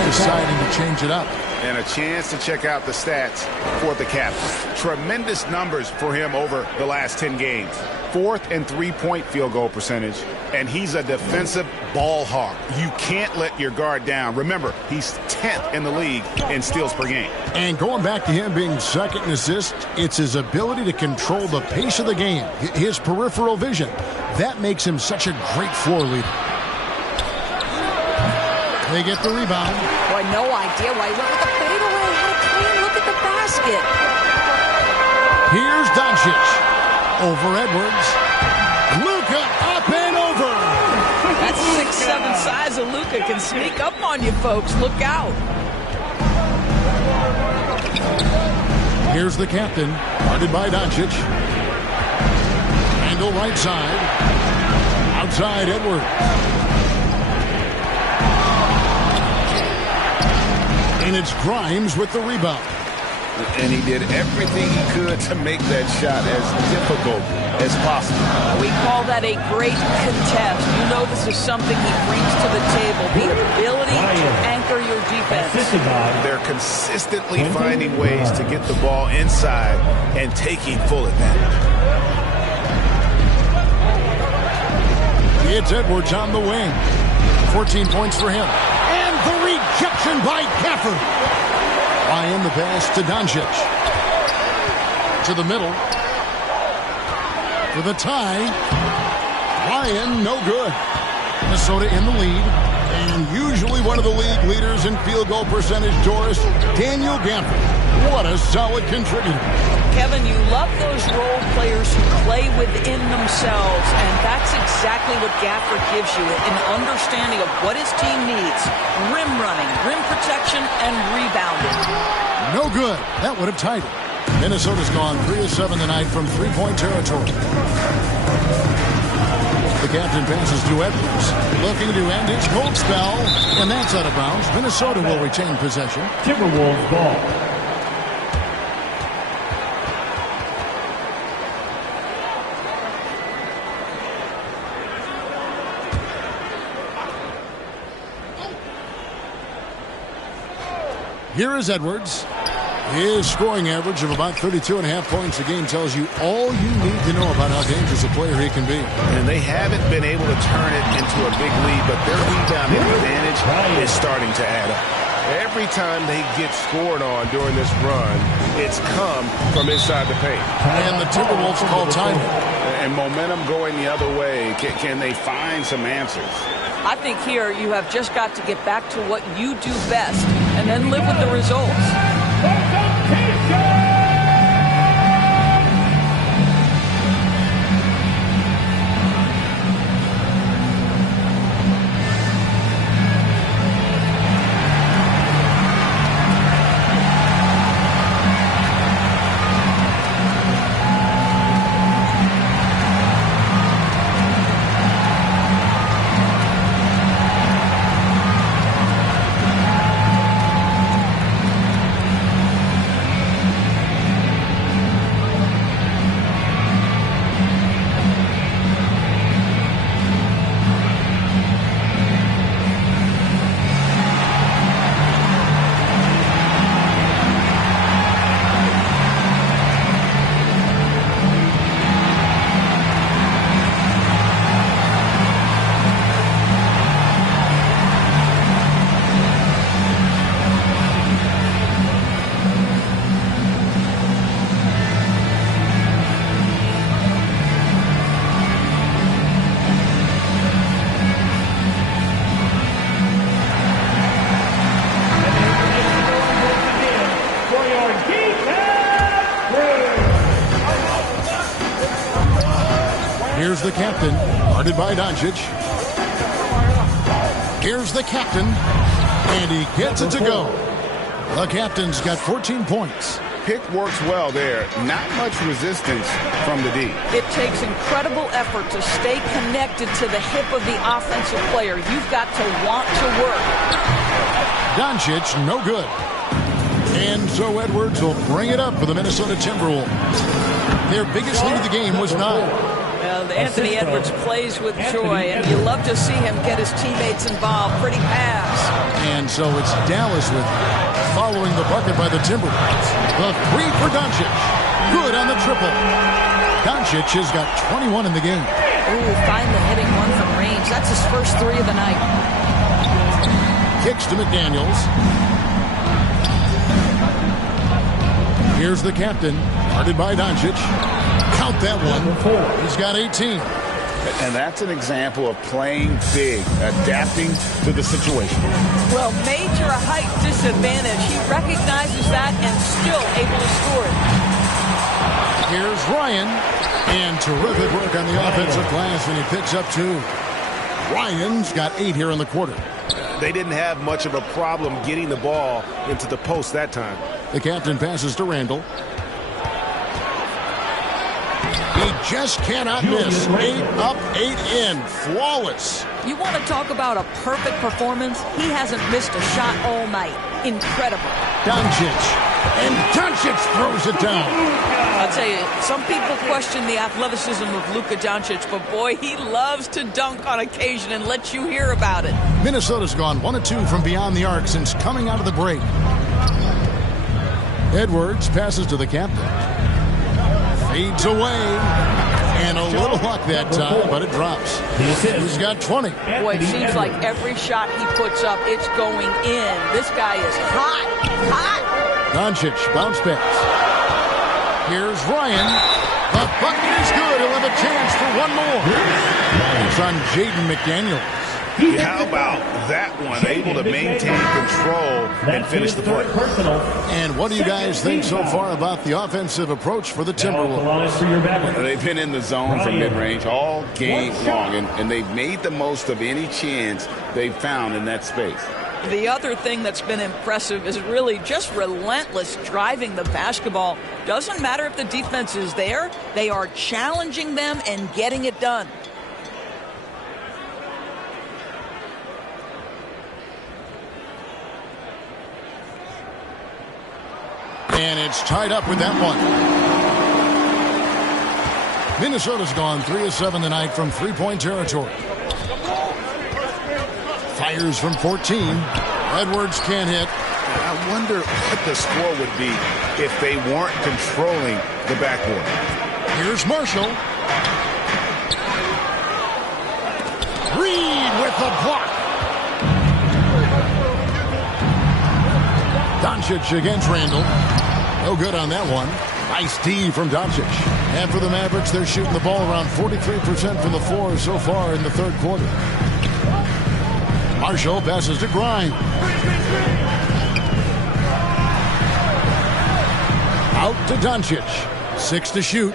Deciding to change it up. And a chance to check out the stats for the captain. Tremendous numbers for him over the last 10 games. 4th and 3-point field goal percentage, and he's a defensive ball hawk. You can't let your guard down. Remember, he's 10th in the league in steals per game. And going back to him being second in assists, it's his ability to control the pace of the game, his peripheral vision. That makes him such a great floor leader. They get the rebound. Boy, no idea why he went with the fadeaway. What a clean look at the basket. Here's Doncic. Over Edwards. Luka up and over. That 6'7" size of Luka can sneak up on you, folks. Look out. Here's the captain, guarded by Doncic. Handle right side. Outside Edwards. And it's Grimes with the rebound. And he did everything he could to make that shot as difficult as possible. We call that a great contest. You know this is something he brings to the table, the ability to anchor your defense. They're consistently finding ways to get the ball inside and taking full advantage. It's Edwards on the wing. 14 points for him. And the rejection by Gafford. Ryan the pass to Doncic. To the middle. For the tie. Ryan, no good. Minnesota in the lead. And usually one of the league leaders in field goal percentage, Doris, Daniel Gafford. What a solid contributor. Kevin, you love those role players who play within themselves, and that's exactly what Gafford gives you, an understanding of what his team needs. Rim running, rim protection, and rebounding. No good. That would have tied it. Minnesota's gone 3 of 7 tonight from three-point territory. The captain passes to Edwards, looking to end his cold spell, and that's out of bounds. Minnesota will retain possession. Timberwolves ball. Here is Edwards. His scoring average of about 32.5 points a game tells you all you need to know about how dangerous a player he can be. And they haven't been able to turn it into a big lead, but their rebounding advantage is starting to add up. Every time they get scored on during this run, it's come from inside the paint. And the Timberwolves call time. And momentum going the other way. Can they find some answers? I think here you have just got to get back to what you do best and then live with the results. Here's the captain, guarded by Doncic. Here's the captain, and he gets it to go. The captain's got 14 points. Pick works well there. Not much resistance from the D. It takes incredible effort to stay connected to the hip of the offensive player. You've got to want to work. Doncic, no good. And so Edwards will bring it up for the Minnesota Timberwolves. Their biggest lead of the game was 9. Well, Anthony Edwards plays with joy, and you love to see him get his teammates involved. Pretty pass. And so it's Dallas with following the bucket by the Timberwolves. The three for Doncic. Good on the triple. Doncic has got 21 in the game. Ooh, finally hitting one from range. That's his first 3 of the night. Kicks to McDaniels. Here's the captain, guarded by Doncic. Count that one. He's got 18. And that's an example of playing big, adapting to the situation. Well, major height disadvantage. He recognizes that and still able to score it. Here's Ryan. And terrific work on the offensive glass, and he picks up 2. Ryan's got 8 here in the quarter. They didn't have much of a problem getting the ball into the post that time. The captain passes to Randall. He just cannot miss. 8 up, 8 in. Flawless. You want to talk about a perfect performance? He hasn't missed a shot all night. Incredible. Doncic. And Doncic throws it down. I'll tell you, some people question the athleticism of Luka Doncic, but boy, he loves to dunk on occasion and let you hear about it. Minnesota's gone 1 of 2 from beyond the arc since coming out of the break. Edwards passes to the captain. Fades away. And a little luck that time, but it drops. He's got 20. Boy, it seems like every shot he puts up, it's going in. This guy is hot, hot. Doncic bounce pass. Here's Ryan. The bucket is good. He'll have a chance for one more. It's on Jaden McDaniels. How about that one? Able to maintain control and finish the play. And what do you guys think so far about the offensive approach for the Timberwolves? They've been in the zone from mid-range all game long, and they've made the most of any chance they've found in that space. The other thing that's been impressive is really just relentless driving the basketball. Doesn't matter if the defense is there, they are challenging them and getting it done. And it's tied up with that one. Minnesota's gone 3 of 7 tonight from three-point territory. Fires from 14. Edwards can't hit. I wonder what the score would be if they weren't controlling the backboard. Here's Marshall. Reed with the block. Doncic against Randall. No good on that one. Nice D from Doncic. And for the Mavericks, they're shooting the ball around 43% from the floor so far in the third quarter. Marshall passes to Grimes. Out to Doncic. 6 to shoot.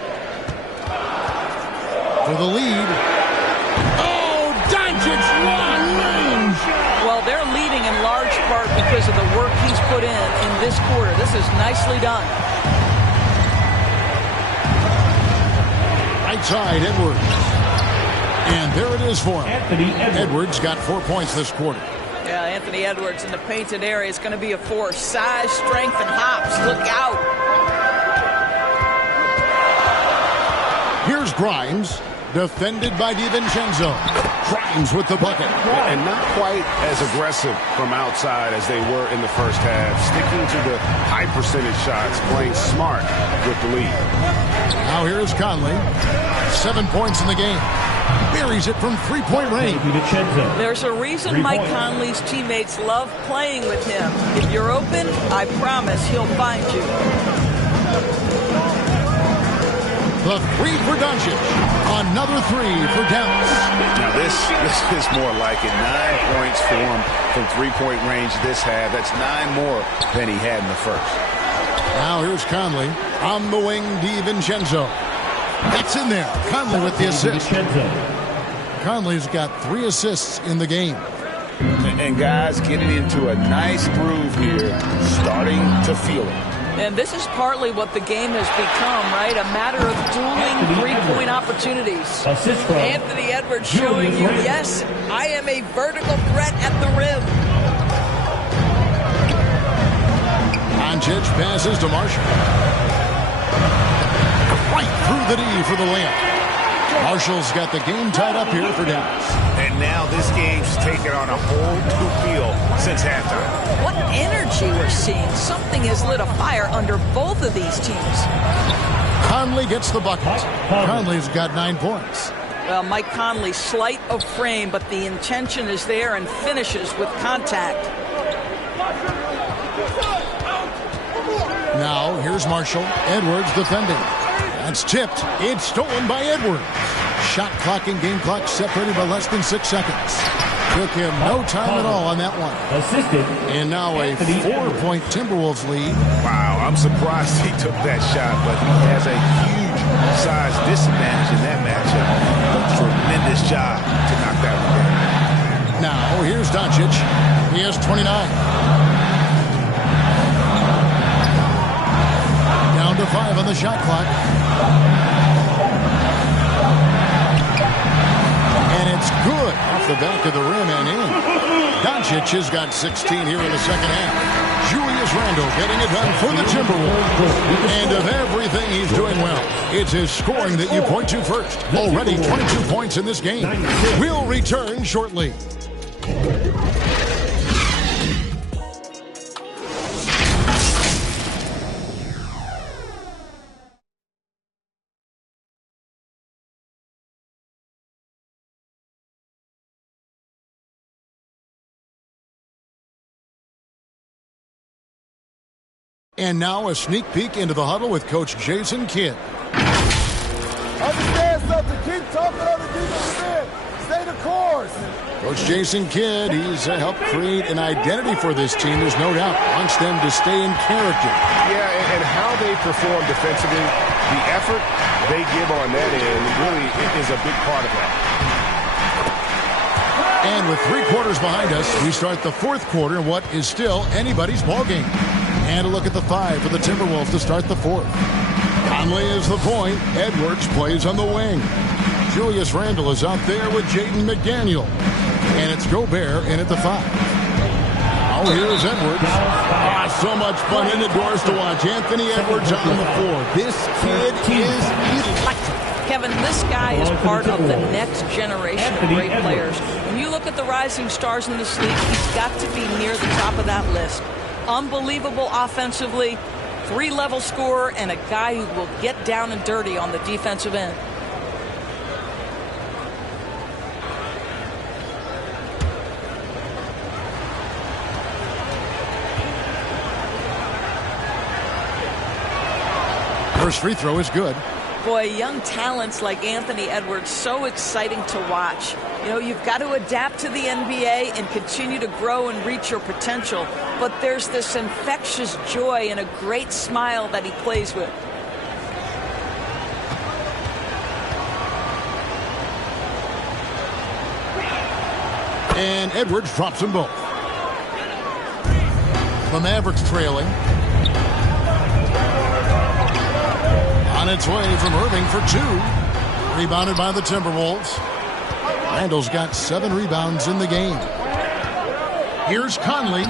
For the lead. Oh, Doncic long range. Well, they're leading in large part because of the work he's put in this quarter. This is nicely done. Right side, Edwards. And there it is for him. Edwards got 4 points this quarter. Yeah, Anthony Edwards in the painted area is going to be a force. Size, strength, and hops. Look out. Here's Grimes, defended by DiVincenzo. Grimes with the bucket. And not quite as aggressive from outside as they were in the first half. Sticking to the high percentage shots, playing smart with the lead. Now here's Conley. 7 points in the game. Buries it from three-point range. There's a reason Mike Conley's teammates love playing with him. If you're open, I promise he'll find you. The three for Doncic. Another three for Dallas. Now this is more like it. 9 points for him from three-point range this half. That's 9 more than he had in the first. Now here's Conley. On the wing, DiVincenzo. That's in there. Conley with the assist. Conley's got 3 assists in the game. And guys getting into a nice groove here, starting to feel it. And this is partly what the game has become, right? A matter of dueling three-point opportunities. Anthony Edwards showing you, yes, I am a vertical threat at the rim. Doncic passes to Marshall. Right through the D for the layup. Marshall's got the game tied up here for Dallas. And now this game's taken taken on a whole new feel since halftime. What energy we're seeing. Something has lit a fire under both of these teams. Conley gets the bucket. Conley's got 9 points. Well, Mike Conley, slight of frame, but the intention is there and finishes with contact. Now, here's Marshall. Edwards defending. That's tipped. It's stolen by Edwards. Shot clock and game clock separated by less than 6 seconds. Took him no time at all on that one. And now a 4-point Timberwolves lead. Wow, I'm surprised he took that shot, but he has a huge size disadvantage in that matchup. Tremendous job to knock that one down. Now, here's Doncic. He has 29. Down to 5 on the shot clock. And it's good off the back of the rim and in. Doncic has got 16 here in the second half. Julius Randle getting it done for the Timberwolves. And of everything he's doing well, it's his scoring that you point to first. Already 22 points in this game. We'll return shortly. And now a sneak peek into the huddle with Coach Jason Kidd. Understand something. Keep talking on the defensive end. Stay the course. Coach Jason Kidd, he's helped create an identity for this team. There's no doubt. Wants them to stay in character. Yeah, and how they perform defensively, the effort they give on that end really is a big part of that. And with 3 quarters behind us, we start the 4th quarter in what is still anybody's ballgame. And a look at the 5 for the Timberwolves to start the 4th. Conley is the point. Edwards plays on the wing. Julius Randle is out there with Jaden McDaniel. And it's Gobert in at the 5. Now here's Edwards. So much fun indoors to watch. Anthony Edwards on the floor. This kid is electric. Kevin, this guy is part of the next generation of great players. When you look at the rising stars in this league, he's got to be near the top of that list. Unbelievable offensively, 3-level scorer, and a guy who will get down and dirty on the defensive end. First free throw is good. Boy, young talents like Anthony Edwards, so exciting to watch. You know, you've got to adapt to the NBA and continue to grow and reach your potential. But there's this infectious joy and a great smile that he plays with. And Edwards drops them both. The Mavericks trailing. On its way from Irving for 2. Rebounded by the Timberwolves. Randle's got 7 rebounds in the game. Here's Conley.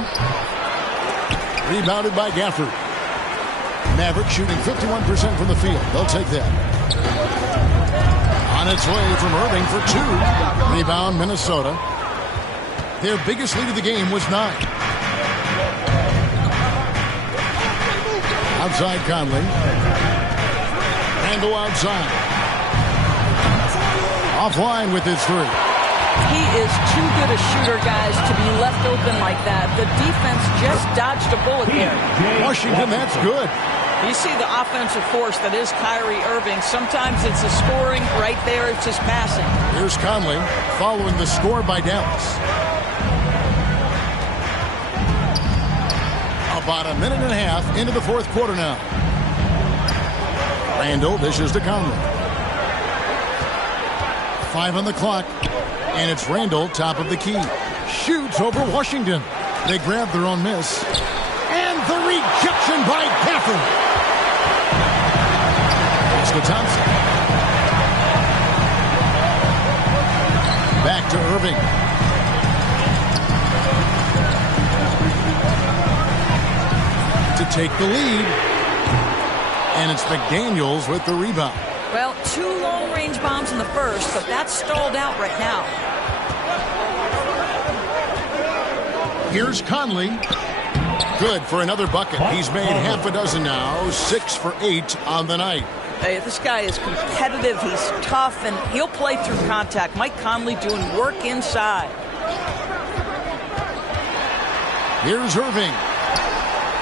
Rebounded by Gafford. Mavericks shooting 51% from the field. They'll take that. On its way from Irving for 2. Rebound Minnesota. Their biggest lead of the game was 9. Outside Conley. Randle outside. Offline with his 3. He is too good a shooter, guys, to be left open like that. The defense just dodged a bullet there. Washington, that's good. You see the offensive force that is Kyrie Irving. Sometimes it's the scoring. Right there, it's his passing. Here's Conley following the score by Dallas. About a minute and a half into the 4th quarter now. Randle dishes to Conley. 5 on the clock. And it's Randle, top of the key. Shoots over Washington. They grab their own miss. And the rejection by Gafford. It's to Thompson. Back to Irving. To take the lead. And it's McDaniels with the rebound. Well, 2 long-range bombs in the first, but that's stalled out right now. Here's Conley. Good for another bucket. He's made half a dozen now, 6 for 8 on the night. Hey, this guy is competitive. He's tough, and he'll play through contact. Mike Conley doing work inside. Here's Irving.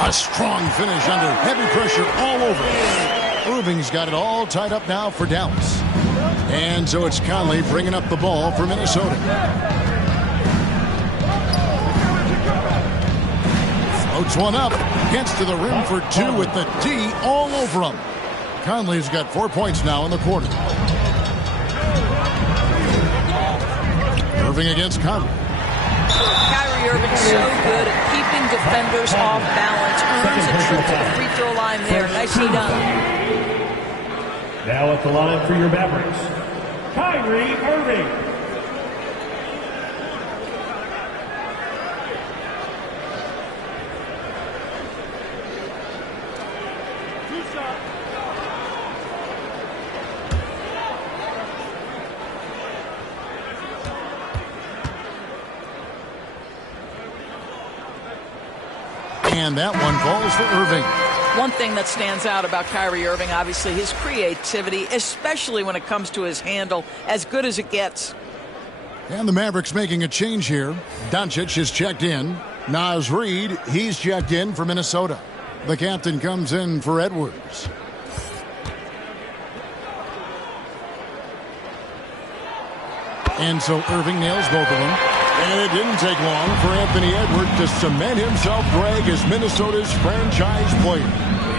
A strong finish under heavy pressure all over. Irving's got it all tied up now for Dallas. And so it's Conley bringing up the ball for Minnesota. Floats one up. Gets to the rim for 2 with the D all over him. Conley's got 4 points now in the quarter. Irving against Conley. Kyrie Irving so good at keeping defenders off balance. Earns a trip to the free throw line there. Nicely done. Now at the line for your Mavericks, Kyrie Irving. And that one falls for Irving. One thing that stands out about Kyrie Irving, obviously, his creativity, especially when it comes to his handle, as good as it gets. And the Mavericks making a change here. Doncic is checked in. Naz Reid, he's checked in for Minnesota. The captain comes in for Edwards. And so Irving nails both of them. And it didn't take long for Anthony Edwards to cement himself, Greg, as Minnesota's franchise player.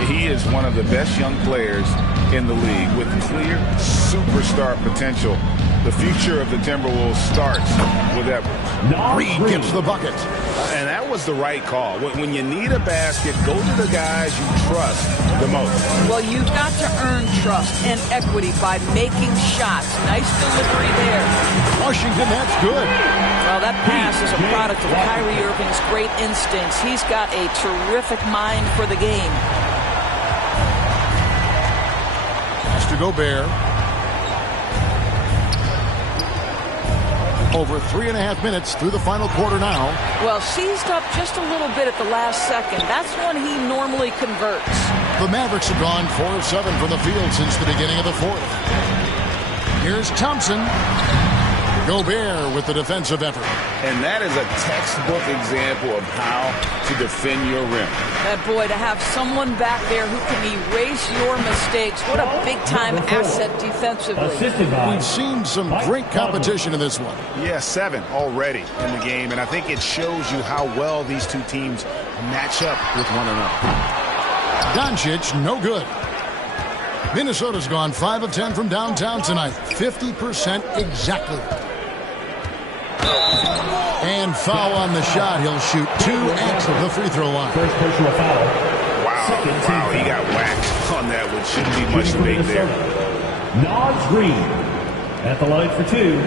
He is one of the best young players in the league with clear superstar potential. The future of the Timberwolves starts with Edwards. Reid gets the bucket. And that was the right call. When you need a basket, go to the guys you trust the most. Well, you've got to earn trust and equity by making shots. Nice delivery there. Washington, that's good. Well, that pass is a product of Kyrie Irving's great instincts. He's got a terrific mind for the game. Pass to Gobert. Over 3.5 minutes through the final quarter now. Well, seized up just a little bit at the last second. That's when he normally converts. The Mavericks have gone 4 of 7 from the field since the beginning of the fourth. Here's Thompson. Gobert with the defensive effort. And that is a textbook example of how to defend your rim. That boy, to have someone back there who can erase your mistakes. What a big-time asset defensively. We've seen some great competition in this one. Yeah, 7 already in the game, and I think it shows you how well these two teams match up with one another. Doncic, no good. Minnesota's gone 5 of 10 from downtown tonight. 50% exactly. And foul on the shot. He'll shoot 2 at the free throw line. First personal foul. Wow, he got whacked on that one. Shouldn't be much debate there. Naz Reid at the line for 2.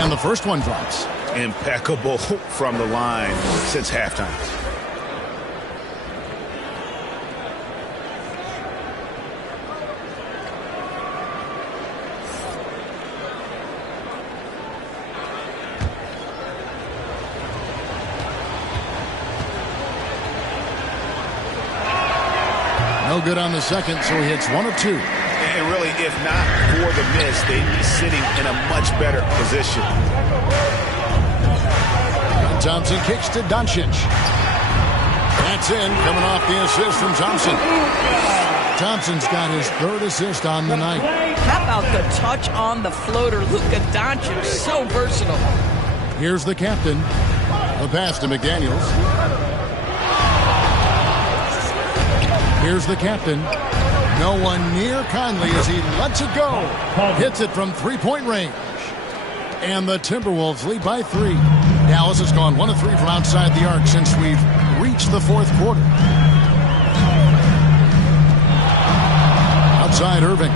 And the first one drops. Impeccable from the line since halftime. No good on the second, so he hits 1 of 2. And really, if not for the miss, they'd be sitting in a much better position. Thompson kicks to Doncic. That's in, coming off the assist from Thompson. Thompson's got his 3rd assist on the night. How about the touch on the floater? Luka Doncic, so versatile. Here's the captain. The pass to McDaniels. Here's the captain. No one near Conley as he lets it go. Hits it from 3-point range. And the Timberwolves lead by 3. Dallas has gone 1 of 3 from outside the arc since we've reached the fourth quarter. Outside Irving.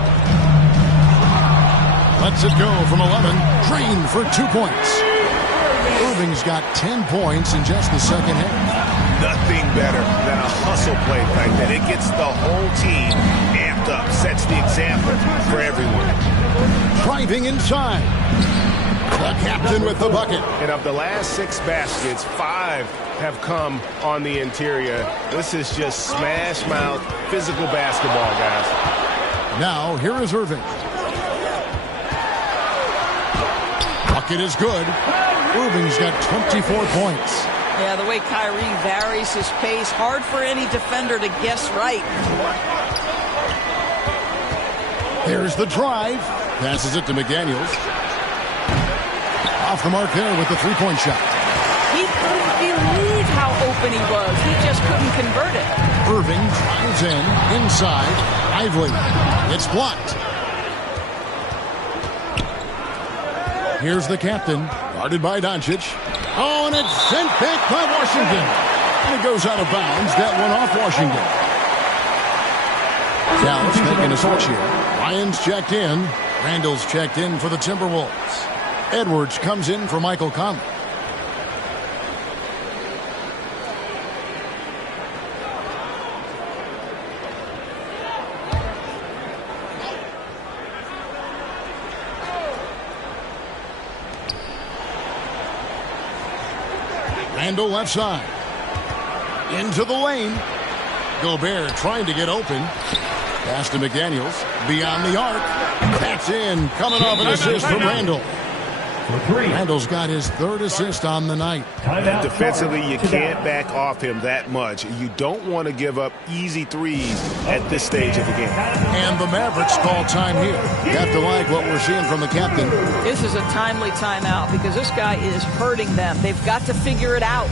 Lets it go from 11. Drained for 2 points. Irving's got 10 points in just the second half. Nothing better than a hustle play like that. It gets the whole team amped up, sets the example for everyone. Driving inside. The captain with the bucket. And of the last 6 baskets, 5 have come on the interior. This is just smash mouth, physical basketball, guys. Now, here is Irving. Bucket is good. Irving's got 24 points. Yeah, the way Kyrie varies his pace, hard for any defender to guess right. There's the drive. Passes it to McDaniels. Off the mark there with the three-point shot. He couldn't believe how open he was. He just couldn't convert it. Irving drives in, inside. Lively. It's blocked. Here's the captain, guarded by Doncic. Oh, and it's sent back by Washington. And it goes out of bounds. That one off Washington. Dallas making a switch here. Ryan's checked in. Randall's checked in for the Timberwolves. Edwards comes in for Michael Conley. Randall left side. Into the lane. Gobert trying to get open. Pass to McDaniels. Beyond the arc. That's in. Coming off an assist from Randall. Randall's got his 3rd assist on the night. Defensively, you can't back off him that much. You don't want to give up easy threes at this stage of the game. And the Mavericks call time here. You have to like what we're seeing from the captain. This is a timely timeout because this guy is hurting them. They've got to figure it out.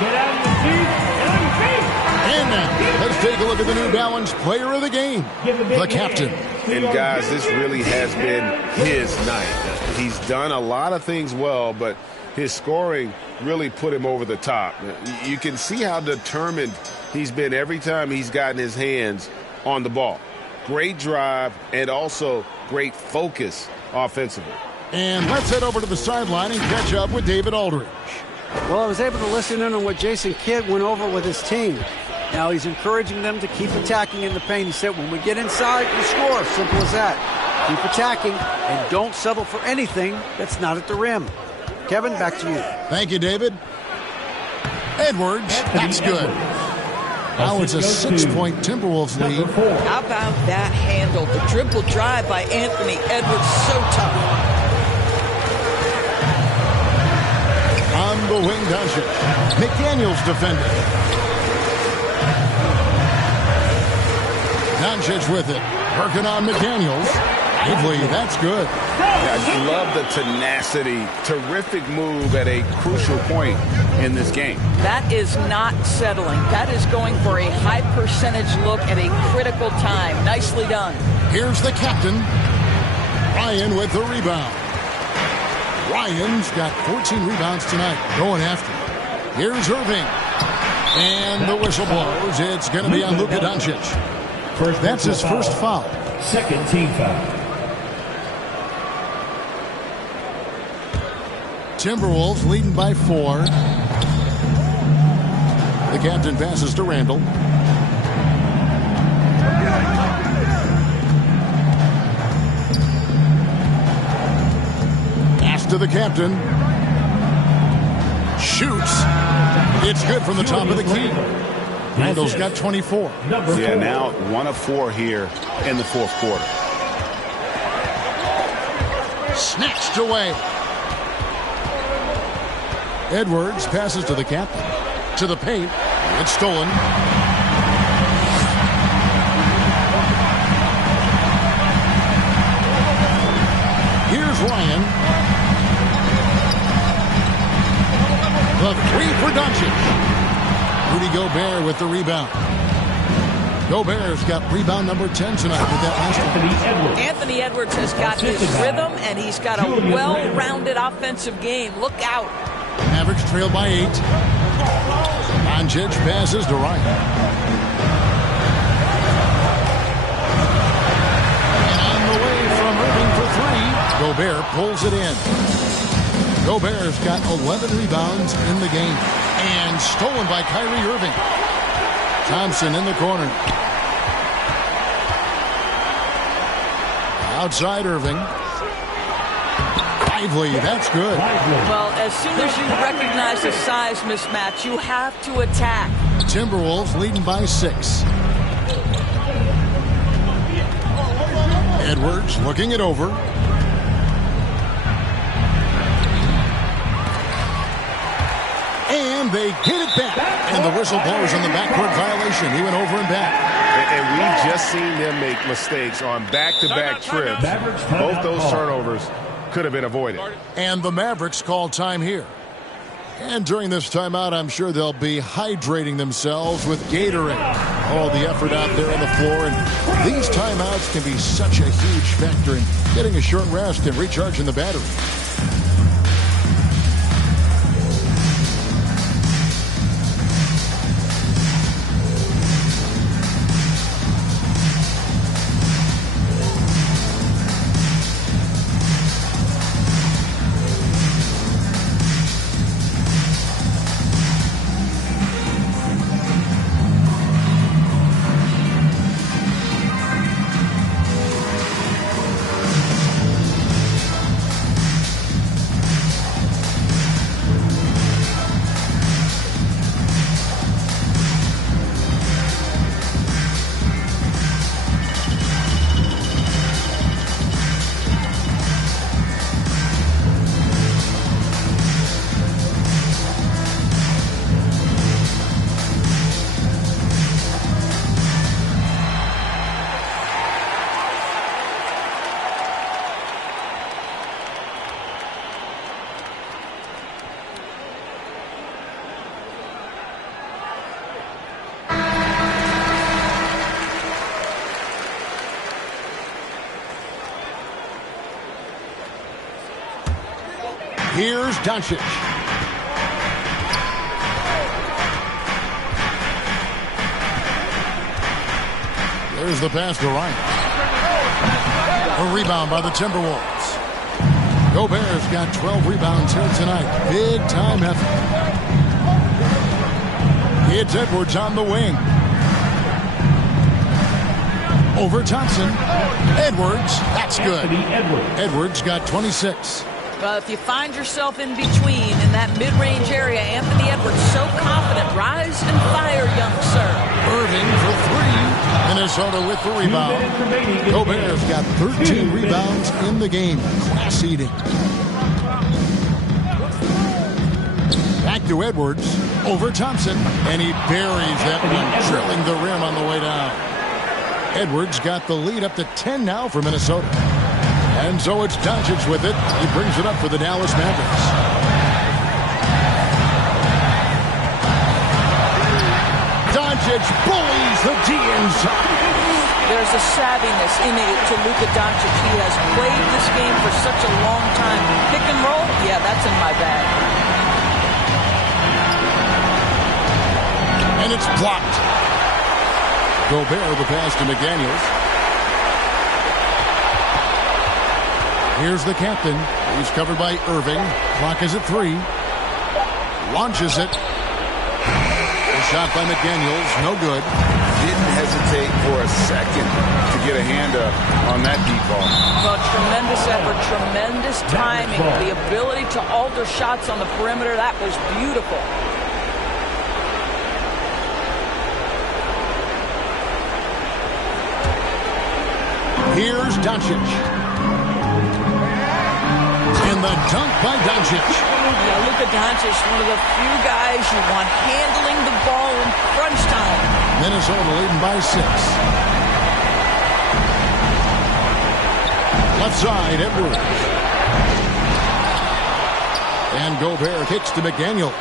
And now, let's take a look at the New Balance Player of the Game, the captain. And guys, this really has been his night. He's done a lot of things well, but his scoring really put him over the top. You can see how determined he's been every time he's gotten his hands on the ball. Great drive and also great focus offensively. And let's head over to the sideline and catch up with David Aldridge. Well, I was able to listen in on what Jason Kidd went over with his team. Now he's encouraging them to keep attacking in the paint. He said, when we get inside, we score. Simple as that. Keep attacking and don't settle for anything that's not at the rim. Kevin, back to you. Thank you, David. Edwards, that's good. Now it's a 6-point Timberwolves lead. How about that handle? The dribble drive by Anthony Edwards, so tough. On the wing, Doncic. McDaniels defending. Doncic with it. Working on McDaniels. Lively, that's good. I love the tenacity. Terrific move at a crucial point in this game. That is not settling. That is going for a high percentage look at a critical time. Nicely done. Here's the captain. Ryan with the rebound. Ryan's got 14 rebounds tonight. Going after it. Here's Irving. And the whistle blows. It's going to be on Luka Doncic. That's his first foul. Second team foul. Timberwolves leading by 4. The captain passes to Randall. to the captain. Shoots. It's good from the top of the key. Randall's got 24. Yeah, now 1 of 4 here in the fourth quarter. Snatched away. Edwards passes to the captain. To the paint. It's stolen. Here's Ryan. The three for Doncic. Rudy Gobert with the rebound. Gobert's got rebound number 10 tonight with that last one. Anthony Edwards has got his rhythm, and he's got a well-rounded offensive game. Look out. Mavericks trail by 8. Doncic passes to Ryan. And on the way from Irving for 3. Gobert pulls it in. Gobert's got 11 rebounds in the game. And stolen by Kyrie Irving. Thompson in the corner. Outside Irving. Lively, that's good. Well, as soon as you recognize a size mismatch, you have to attack. Timberwolves leading by 6. Edwards looking it over. And they get it back. And the whistle blows on the backcourt violation. He went over and back. And we just seen them make mistakes on back-to-back trips. Both those turnovers could have been avoided. And the Mavericks call time here. And during this timeout, I'm sure they'll be hydrating themselves with Gatorade. All the effort out there on the floor. And these timeouts can be such a huge factor in getting a short rest and recharging the battery. Here's Doncic. There's the pass to Ryan. A rebound by the Timberwolves. Gobert's got 12 rebounds here tonight. Big time effort. It's Edwards on the wing. Over Thompson. Edwards, that's good. Edwards got 26. But if you find yourself in between in that mid-range area, Anthony Edwards so confident. Rise and fire, young sir. Irving for 3. Minnesota with the rebound. Gobert's got 13 rebounds in the game. Class eating. Back to Edwards. Over Thompson. And he buries that one, drilling the rim on the way down. Edwards got the lead up to 10 now for Minnesota. And so it's Doncic with it. He brings it up for the Dallas Mavericks. Doncic bullies the D inside. There's a savviness innate to Luka Doncic. He has played this game for such a long time. Pick and roll? Yeah, that's in my bag. And it's blocked. Gobert the pass to McDaniels. Here's the captain. He's covered by Irving. Clock is at 3. Launches it. A shot by McDaniels. No good. didn't hesitate for a second to get a hand up on that deep ball. Well, tremendous effort, tremendous timing, the ability to alter shots on the perimeter. That was beautiful. Here's Doncic. And the dunk by Doncic. Yeah, Luka Doncic, one of the few guys you want handling the ball in crunch time. Minnesota leading by 6. Left side, Edwards. And Gobert kicks to McDaniels.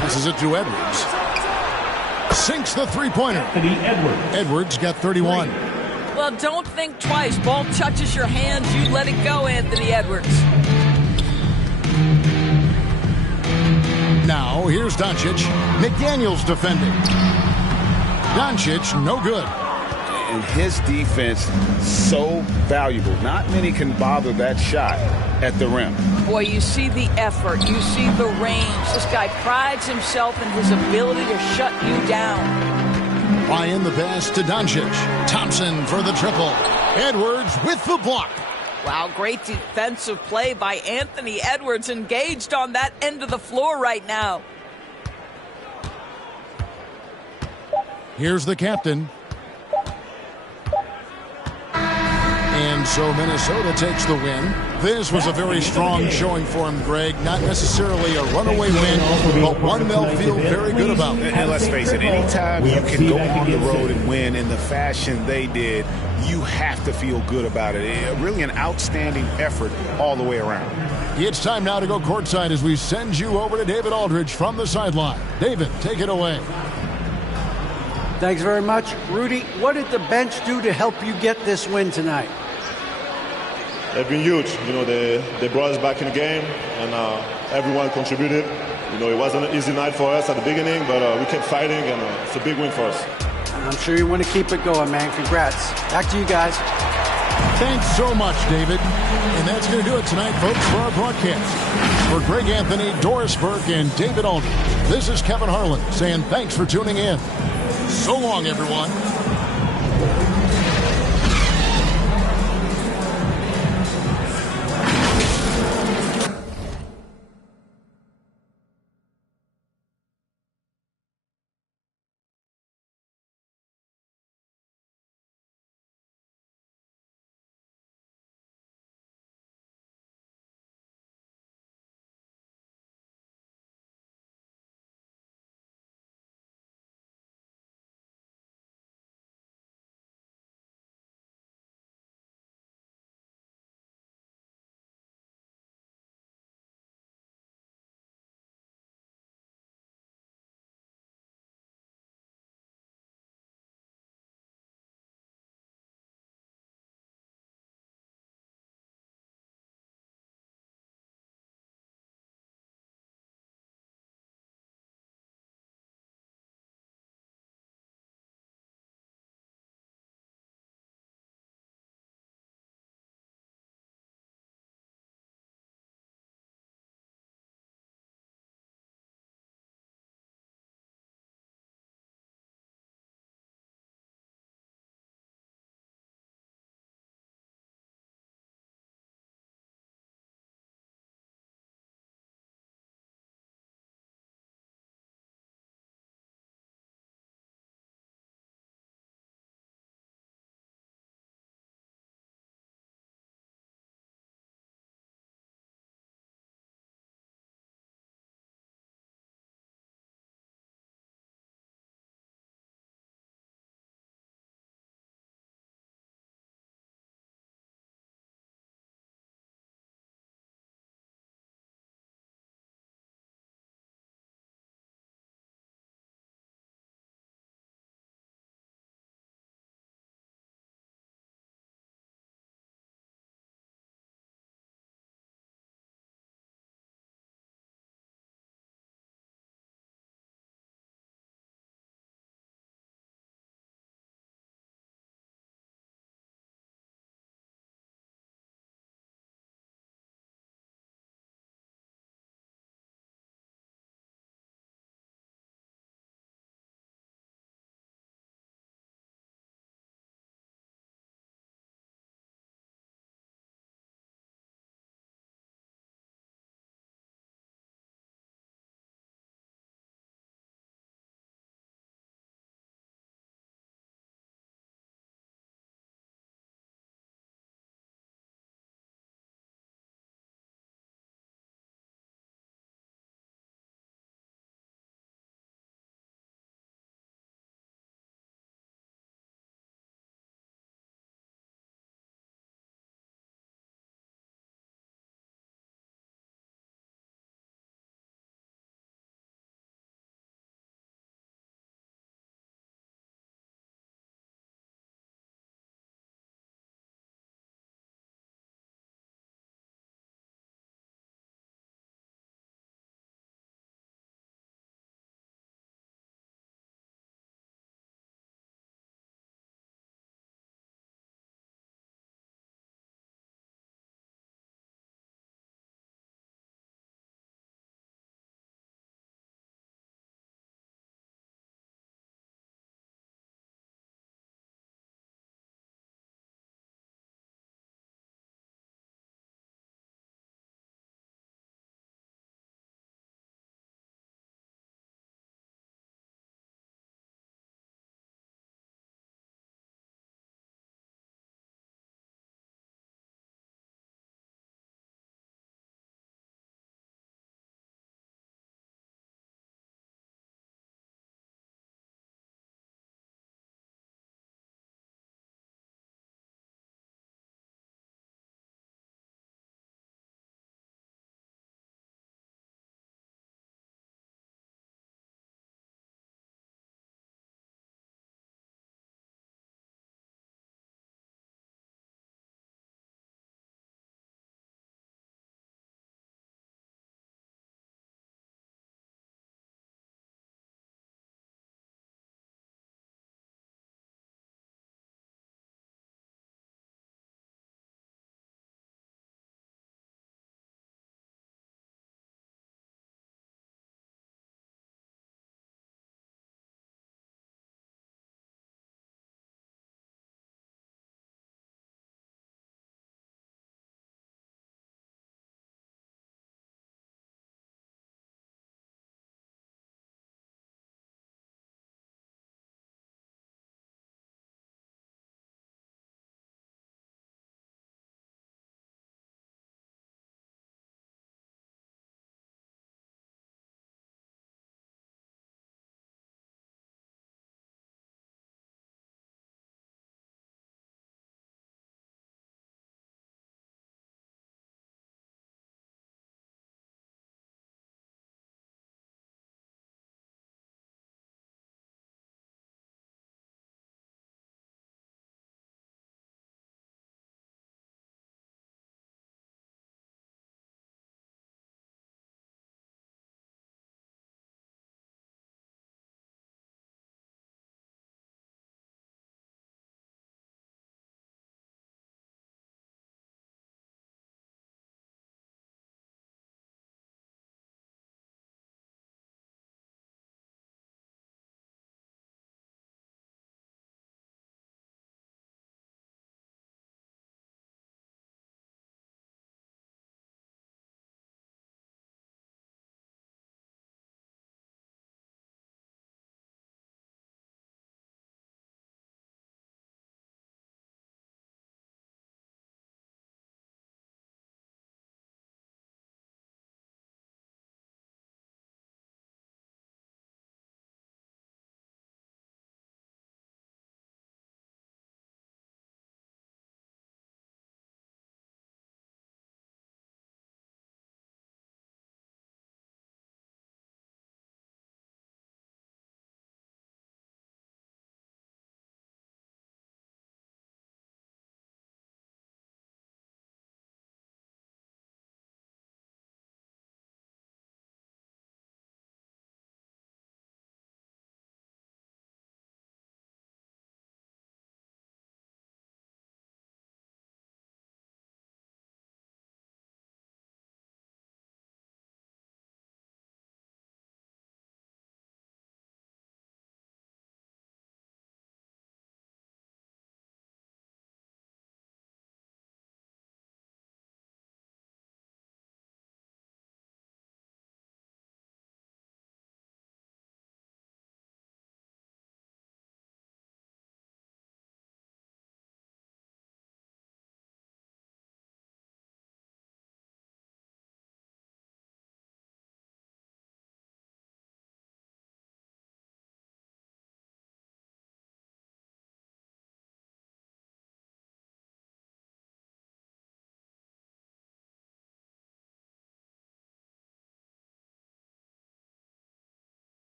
Passes it to Edwards. Sinks the three-pointer. Edwards got 31. Well, don't think twice. Ball touches your hands, you let it go, Anthony Edwards. Now, here's Doncic. McDaniels defending. Doncic, no good. And his defense, so valuable. Not many can bother that shot at the rim. Boy, you see the effort. You see the range. This guy prides himself in his ability to shut you down. Ryan the pass to Doncic. Thompson for the triple. Edwards with the block. Wow, great defensive play by Anthony Edwards, engaged on that end of the floor right now. Here's the captain. And so Minnesota takes the win. This was a very strong showing for him, Greg. Not necessarily a runaway win, but one they'll feel very good about. And let's face it, anytime you can go on the road and win in the fashion they did, you have to feel good about it. Really an outstanding effort all the way around. It's time now to go courtside as we send you over to David Aldridge from the sideline. David, take it away. Thanks very much. Rudy, what did the bench do to help you get this win tonight? They've been huge. You know, they brought us back in the game, and everyone contributed. You know, it wasn't an easy night for us at the beginning, but we kept fighting, and it's a big win for us. I'm sure you want to keep it going, man. Congrats. Back to you guys. Thanks so much, David. And that's going to do it tonight, folks, for our broadcast. For Greg Anthony, Doris Burke, and David Aldridge, this is Kevin Harlan saying thanks for tuning in. So long, everyone.